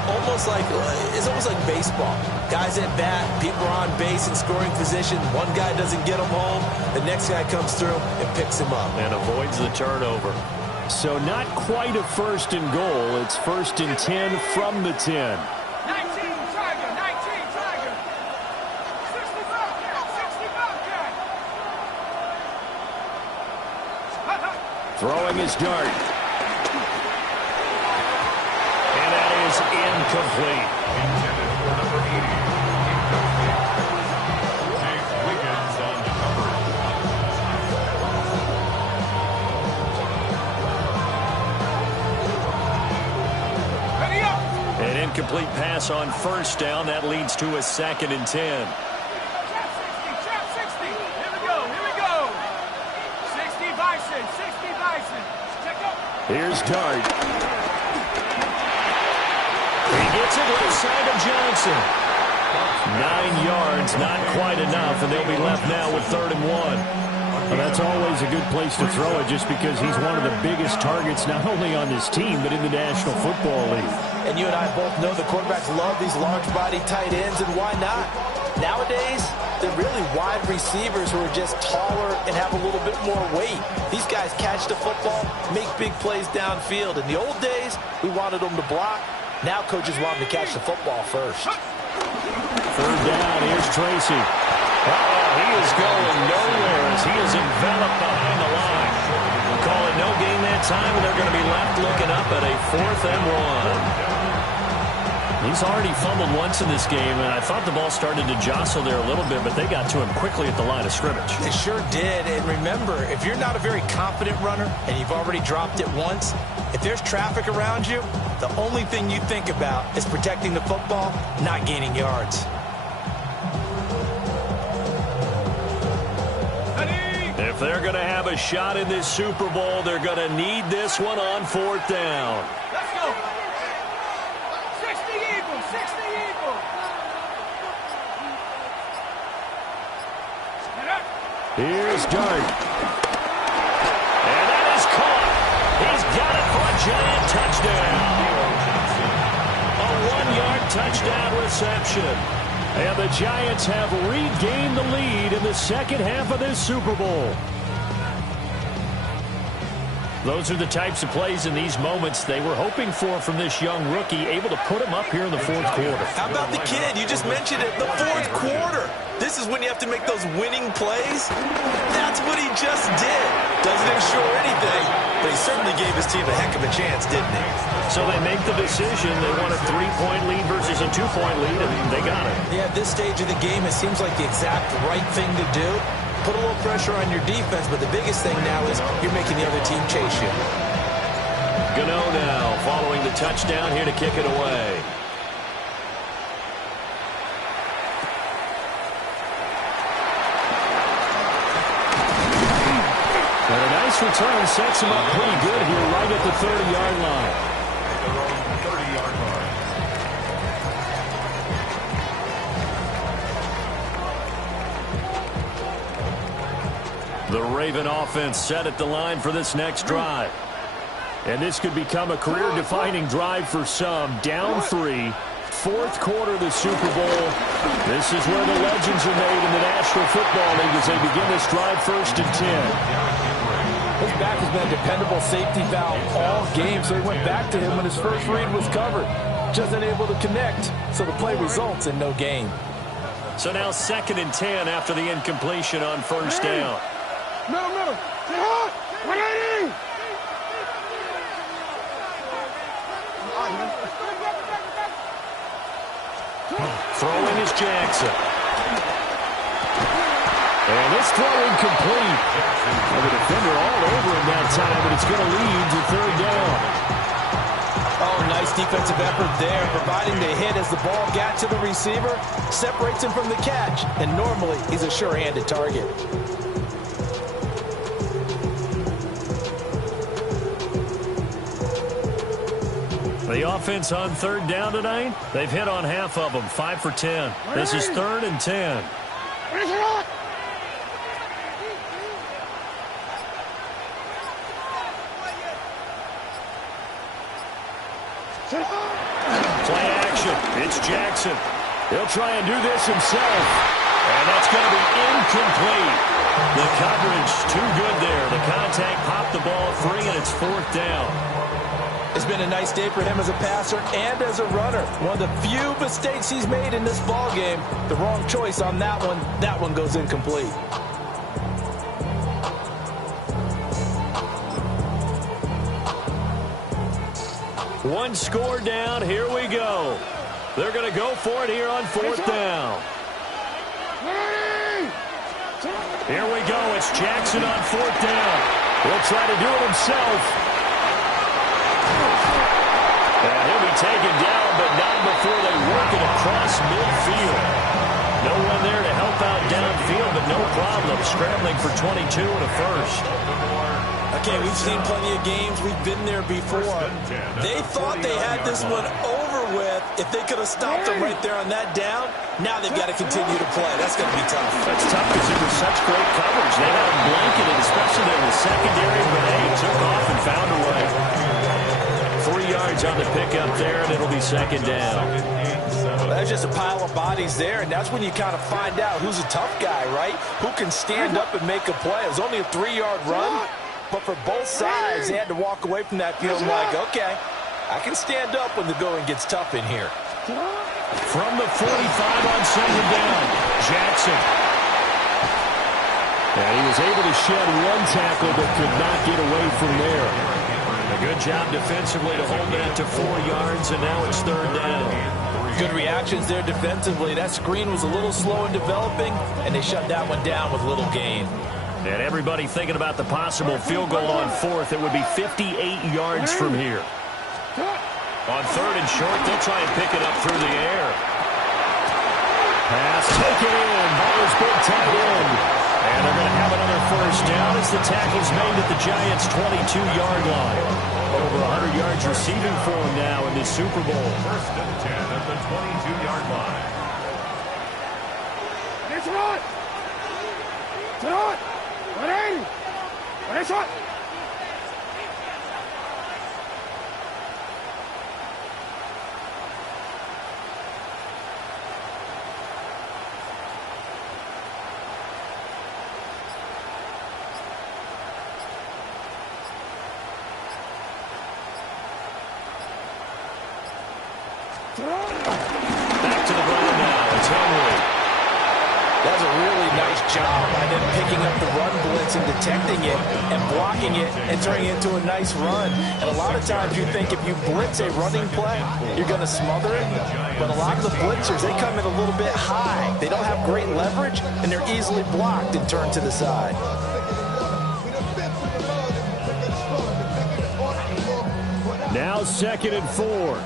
It's almost like baseball. Guys at bat, people are on base in scoring position. One guy doesn't get him home. The next guy comes through and picks him up. And avoids the turnover. So not quite a 1st and goal. It's 1st and 10 from the 10. 19 Tiger, 19 Tiger. 60 Bobcat, 60 Bobcat. Throwing his dart. And that is incomplete. Intended for number 80. Jake Wiggins on the cover. Ready up. An incomplete pass on 1st down. That leads to a 2nd and 10. Trap 60. Here we go, here we go. 60 Bison, 60 Bison. Check up. Here's Dart. He gets it left side of Johnson. 9 yards, not quite enough, and they'll be left now with 3rd and 1. Well, that's always a good place to throw it just because he's one of the biggest targets not only on this team but in the National Football League. And you and I both know the quarterbacks love these large-body tight ends, and why not? Nowadays, they're really wide receivers who are just taller and have a little bit more weight. These guys catch the football, make big plays downfield. In the old days, we wanted them to block. Now coaches want them to catch the football first. 3rd down, here's Tracy. He is going nowhere as he is enveloped behind the line. Call it no gain that time, and they're going to be left looking up at a 4th and 1. He's already fumbled once in this game, and I thought the ball started to jostle there a little bit, but they got to him quickly at the line of scrimmage. It sure did, and remember, if you're not a very confident runner and you've already dropped it once, if there's traffic around you, the only thing you think about is protecting the football, not gaining yards. Ready. If they're going to have a shot in this Super Bowl, they're going to need this one on 4th down. Let's go. 60 Eagles, 60 Eagles. Here's Dart. And that is caught. He's got it for a Giant touchdown. A 1-yard touchdown reception. And the Giants have regained the lead in the second half of this Super Bowl. Those are the types of plays in these moments they were hoping for from this young rookie, able to put him up here in the fourth quarter. How about the kid? You just mentioned it, the fourth quarter. This is when you have to make those winning plays. That's what he just did. Doesn't ensure anything, but he certainly gave his team a heck of a chance, didn't he? So they make the decision. They want a 3-point lead versus a 2-point lead, and they got it. Yeah, at this stage of the game, it seems like the exact right thing to do. Put a little pressure on your defense, but the biggest thing now is you're making the other team chase you. Gano now following the touchdown here to kick it away. And a nice return sets him up pretty good here right at the 30-yard line. Their own 30-yard line. The Raven offense set at the line for this next drive. And this could become a career-defining drive for some. Down 3, fourth quarter of the Super Bowl. This is where the legends are made in the National Football League as they begin this drive 1st and 10. His back has been a dependable safety valve all game, so he went back to him when his first read was covered. Just unable to connect, so the play results in no gain. So now 2nd and 10 after the incompletion on first down. Middle. Get hot. 180. Throwing is Jackson. And this throw incomplete. And the defender all over him that time, but it's going to lead to 3rd down. Oh, nice defensive effort there, providing the hit as the ball got to the receiver, separates him from the catch, and normally he's a sure-handed target. The offense on 3rd down tonight, they've hit on half of them, 5 for 10. This is 3rd and 10. Play action. It's Jackson. He'll try and do this himself. And that's going to be incomplete. The coverage too good there. The contact popped the ball free, and it's 4th down. It's been a nice day for him as a passer and as a runner. One of the few mistakes he's made in this ball game. The wrong choice on that one. That one goes incomplete. One score down. Here we go. They're going to go for it here on 4th down. Here we go. It's Jackson on 4th down. He'll try to do it himself. And he'll be taken down, but not before they work it across midfield. No one there to help out downfield, but no problem. Scrambling for 22 and a first. Okay, we've seen plenty of games. We've been there before. They thought they had this one over with. If they could have stopped them right there on that down, now they've got to continue to play. That's going to be tough. That's tough because it was such great coverage. They had them blanketed, especially there in the secondary, but they took off and found a way. 3 yards on the pickup there, and it'll be 2nd down. There's just a pile of bodies there, and that's when you kind of find out who's a tough guy, right? Who can stand up and make a play. It was only a 3-yard run, but for both sides, they had to walk away from that feeling like, okay, I can stand up when the going gets tough in here. From the 45 on 2nd down, Jackson. And he was able to shed one tackle, but could not get away from there. A good job defensively to hold that to 4 yards, and now it's 3rd down. Good reactions there defensively. That screen was a little slow in developing, and they shut that one down with little gain. And everybody thinking about the possible field goal on 4th. It would be 58 yards from here. On 3rd and short, they'll try and pick it up through the air. Pass taken in by his big tight end. And they're going to have another first down as the tackle's made at the Giants' 22-yard line. Over 100 yards receiving for him now in this Super Bowl. 1st and 10 at the 22-yard line. It's right. It's right. Back to the ground now. It's Henry. That's a really nice job by them picking up the run blitz and detecting it and blocking it and turning it into a nice run. And a lot of times you think if you blitz a running play, you're going to smother it. But a lot of the blitzers, they come in a little bit high. They don't have great leverage, and they're easily blocked and turned to the side. Now 2nd and 4.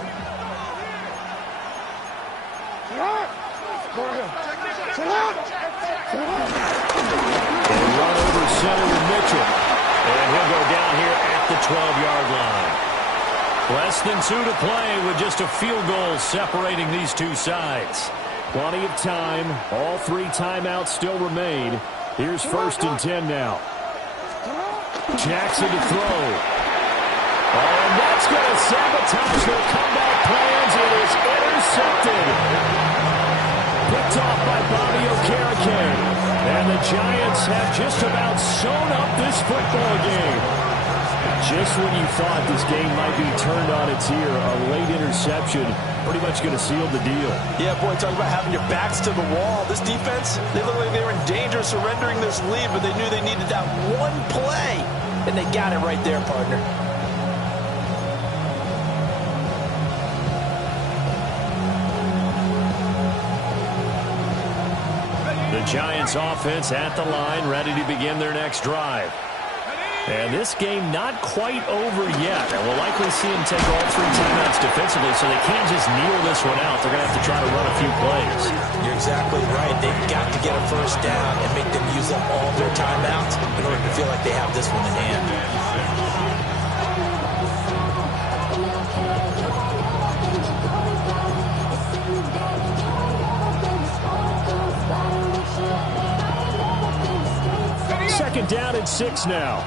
They run over center with Mitchell. And he'll go down here at the 12-yard line. Less than 2 to play with just a field goal separating these two sides. Plenty of time. All 3 timeouts still remain. Here's 1st and 10 now. Jackson to throw. Oh, and that's going to sabotage their comeback plans. It is intercepted. Picked off by Bobby Okereke. And the Giants have just about sewn up this football game. Just when you thought this game might be turned on its ear, a late interception pretty much going to seal the deal. Yeah, boy, talk about having your backs to the wall. This defense, they look like they were in danger of surrendering this lead, but they knew they needed that one play, and they got it right there, partner. The Giants offense at the line, ready to begin their next drive. And this game not quite over yet. And we'll likely see them take all 3 timeouts defensively, so they can't just kneel this one out. They're going to have to try to run a few plays. You're exactly right. They've got to get a first down and make them use up all their timeouts in order to feel like they have this one in hand. Second down and 6 now.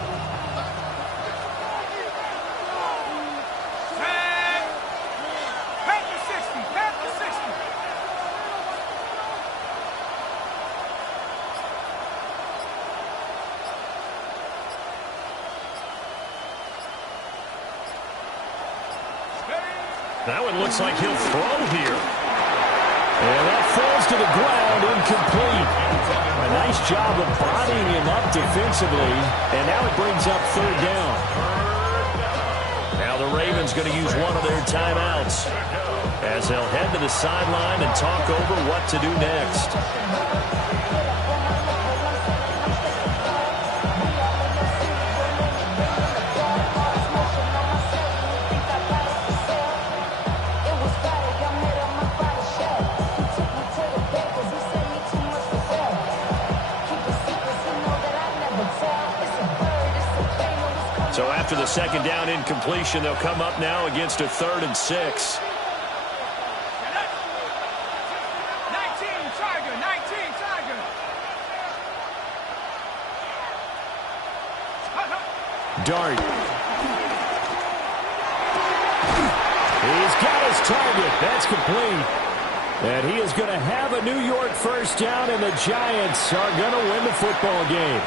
That one looks like he'll throw here. And that falls to the ground, incomplete. A nice job of bodying him up defensively, and now it brings up 3rd down. Now the Ravens going to use one of their timeouts as they'll head to the sideline and talk over what to do next. So after the 2nd down incompletion, they'll come up now against a 3rd and 6. 19, Tiger, 19, Tiger. Dart. He's got his target. That's complete. And he is going to have a New York first down, and the Giants are going to win the football game.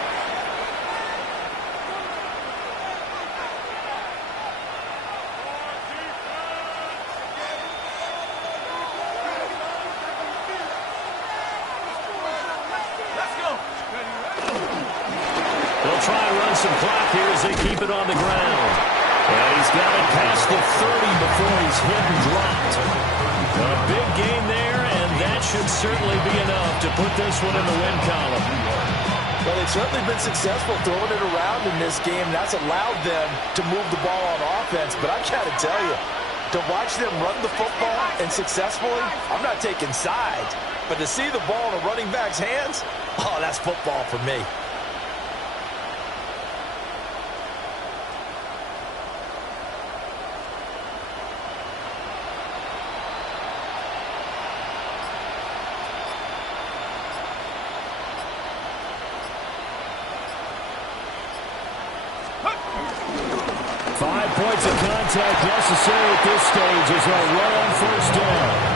They'll try and run some clock here as they keep it on the ground. And he's got it past the 30 before he's hit and dropped. A big gain there, and that should certainly be enough to put this one in the win column. Well, they've certainly been successful throwing it around in this game. That's allowed them to move the ball on offense. But I got to tell you, to watch them run the football and successfully, I'm not taking sides. But to see the ball in a running back's hands, oh, that's football for me. 5 points of contact necessary at this stage as they'll run on first down.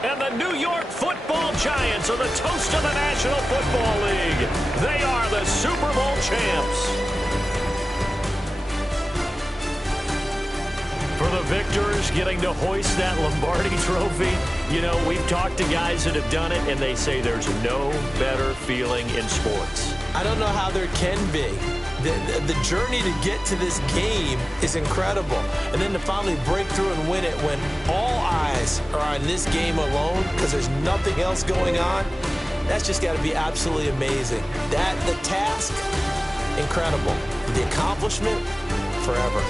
And the New York Football Giants are the toast of the National Football League. They are the Super Bowl champs. For the victors, getting to hoist that Lombardi trophy, you know, we've talked to guys that have done it, and they say there's no better feeling in sports. I don't know how there can be. The journey to get to this game is incredible. And then to finally break through and win it when all eyes are on this game alone because there's nothing else going on, that's just got to be absolutely amazing. The task, incredible. The accomplishment, forever.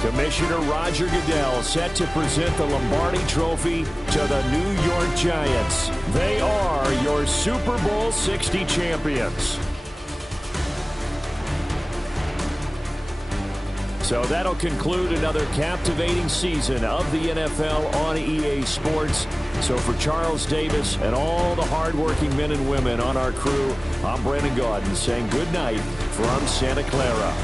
Commissioner Roger Goodell set to present the Lombardi Trophy to the New York Giants. They are your Super Bowl 60 champions. So that'll conclude another captivating season of the NFL on EA Sports. So for Charles Davis and all the hardworking men and women on our crew, I'm Brandon Gaudin saying good night from Santa Clara.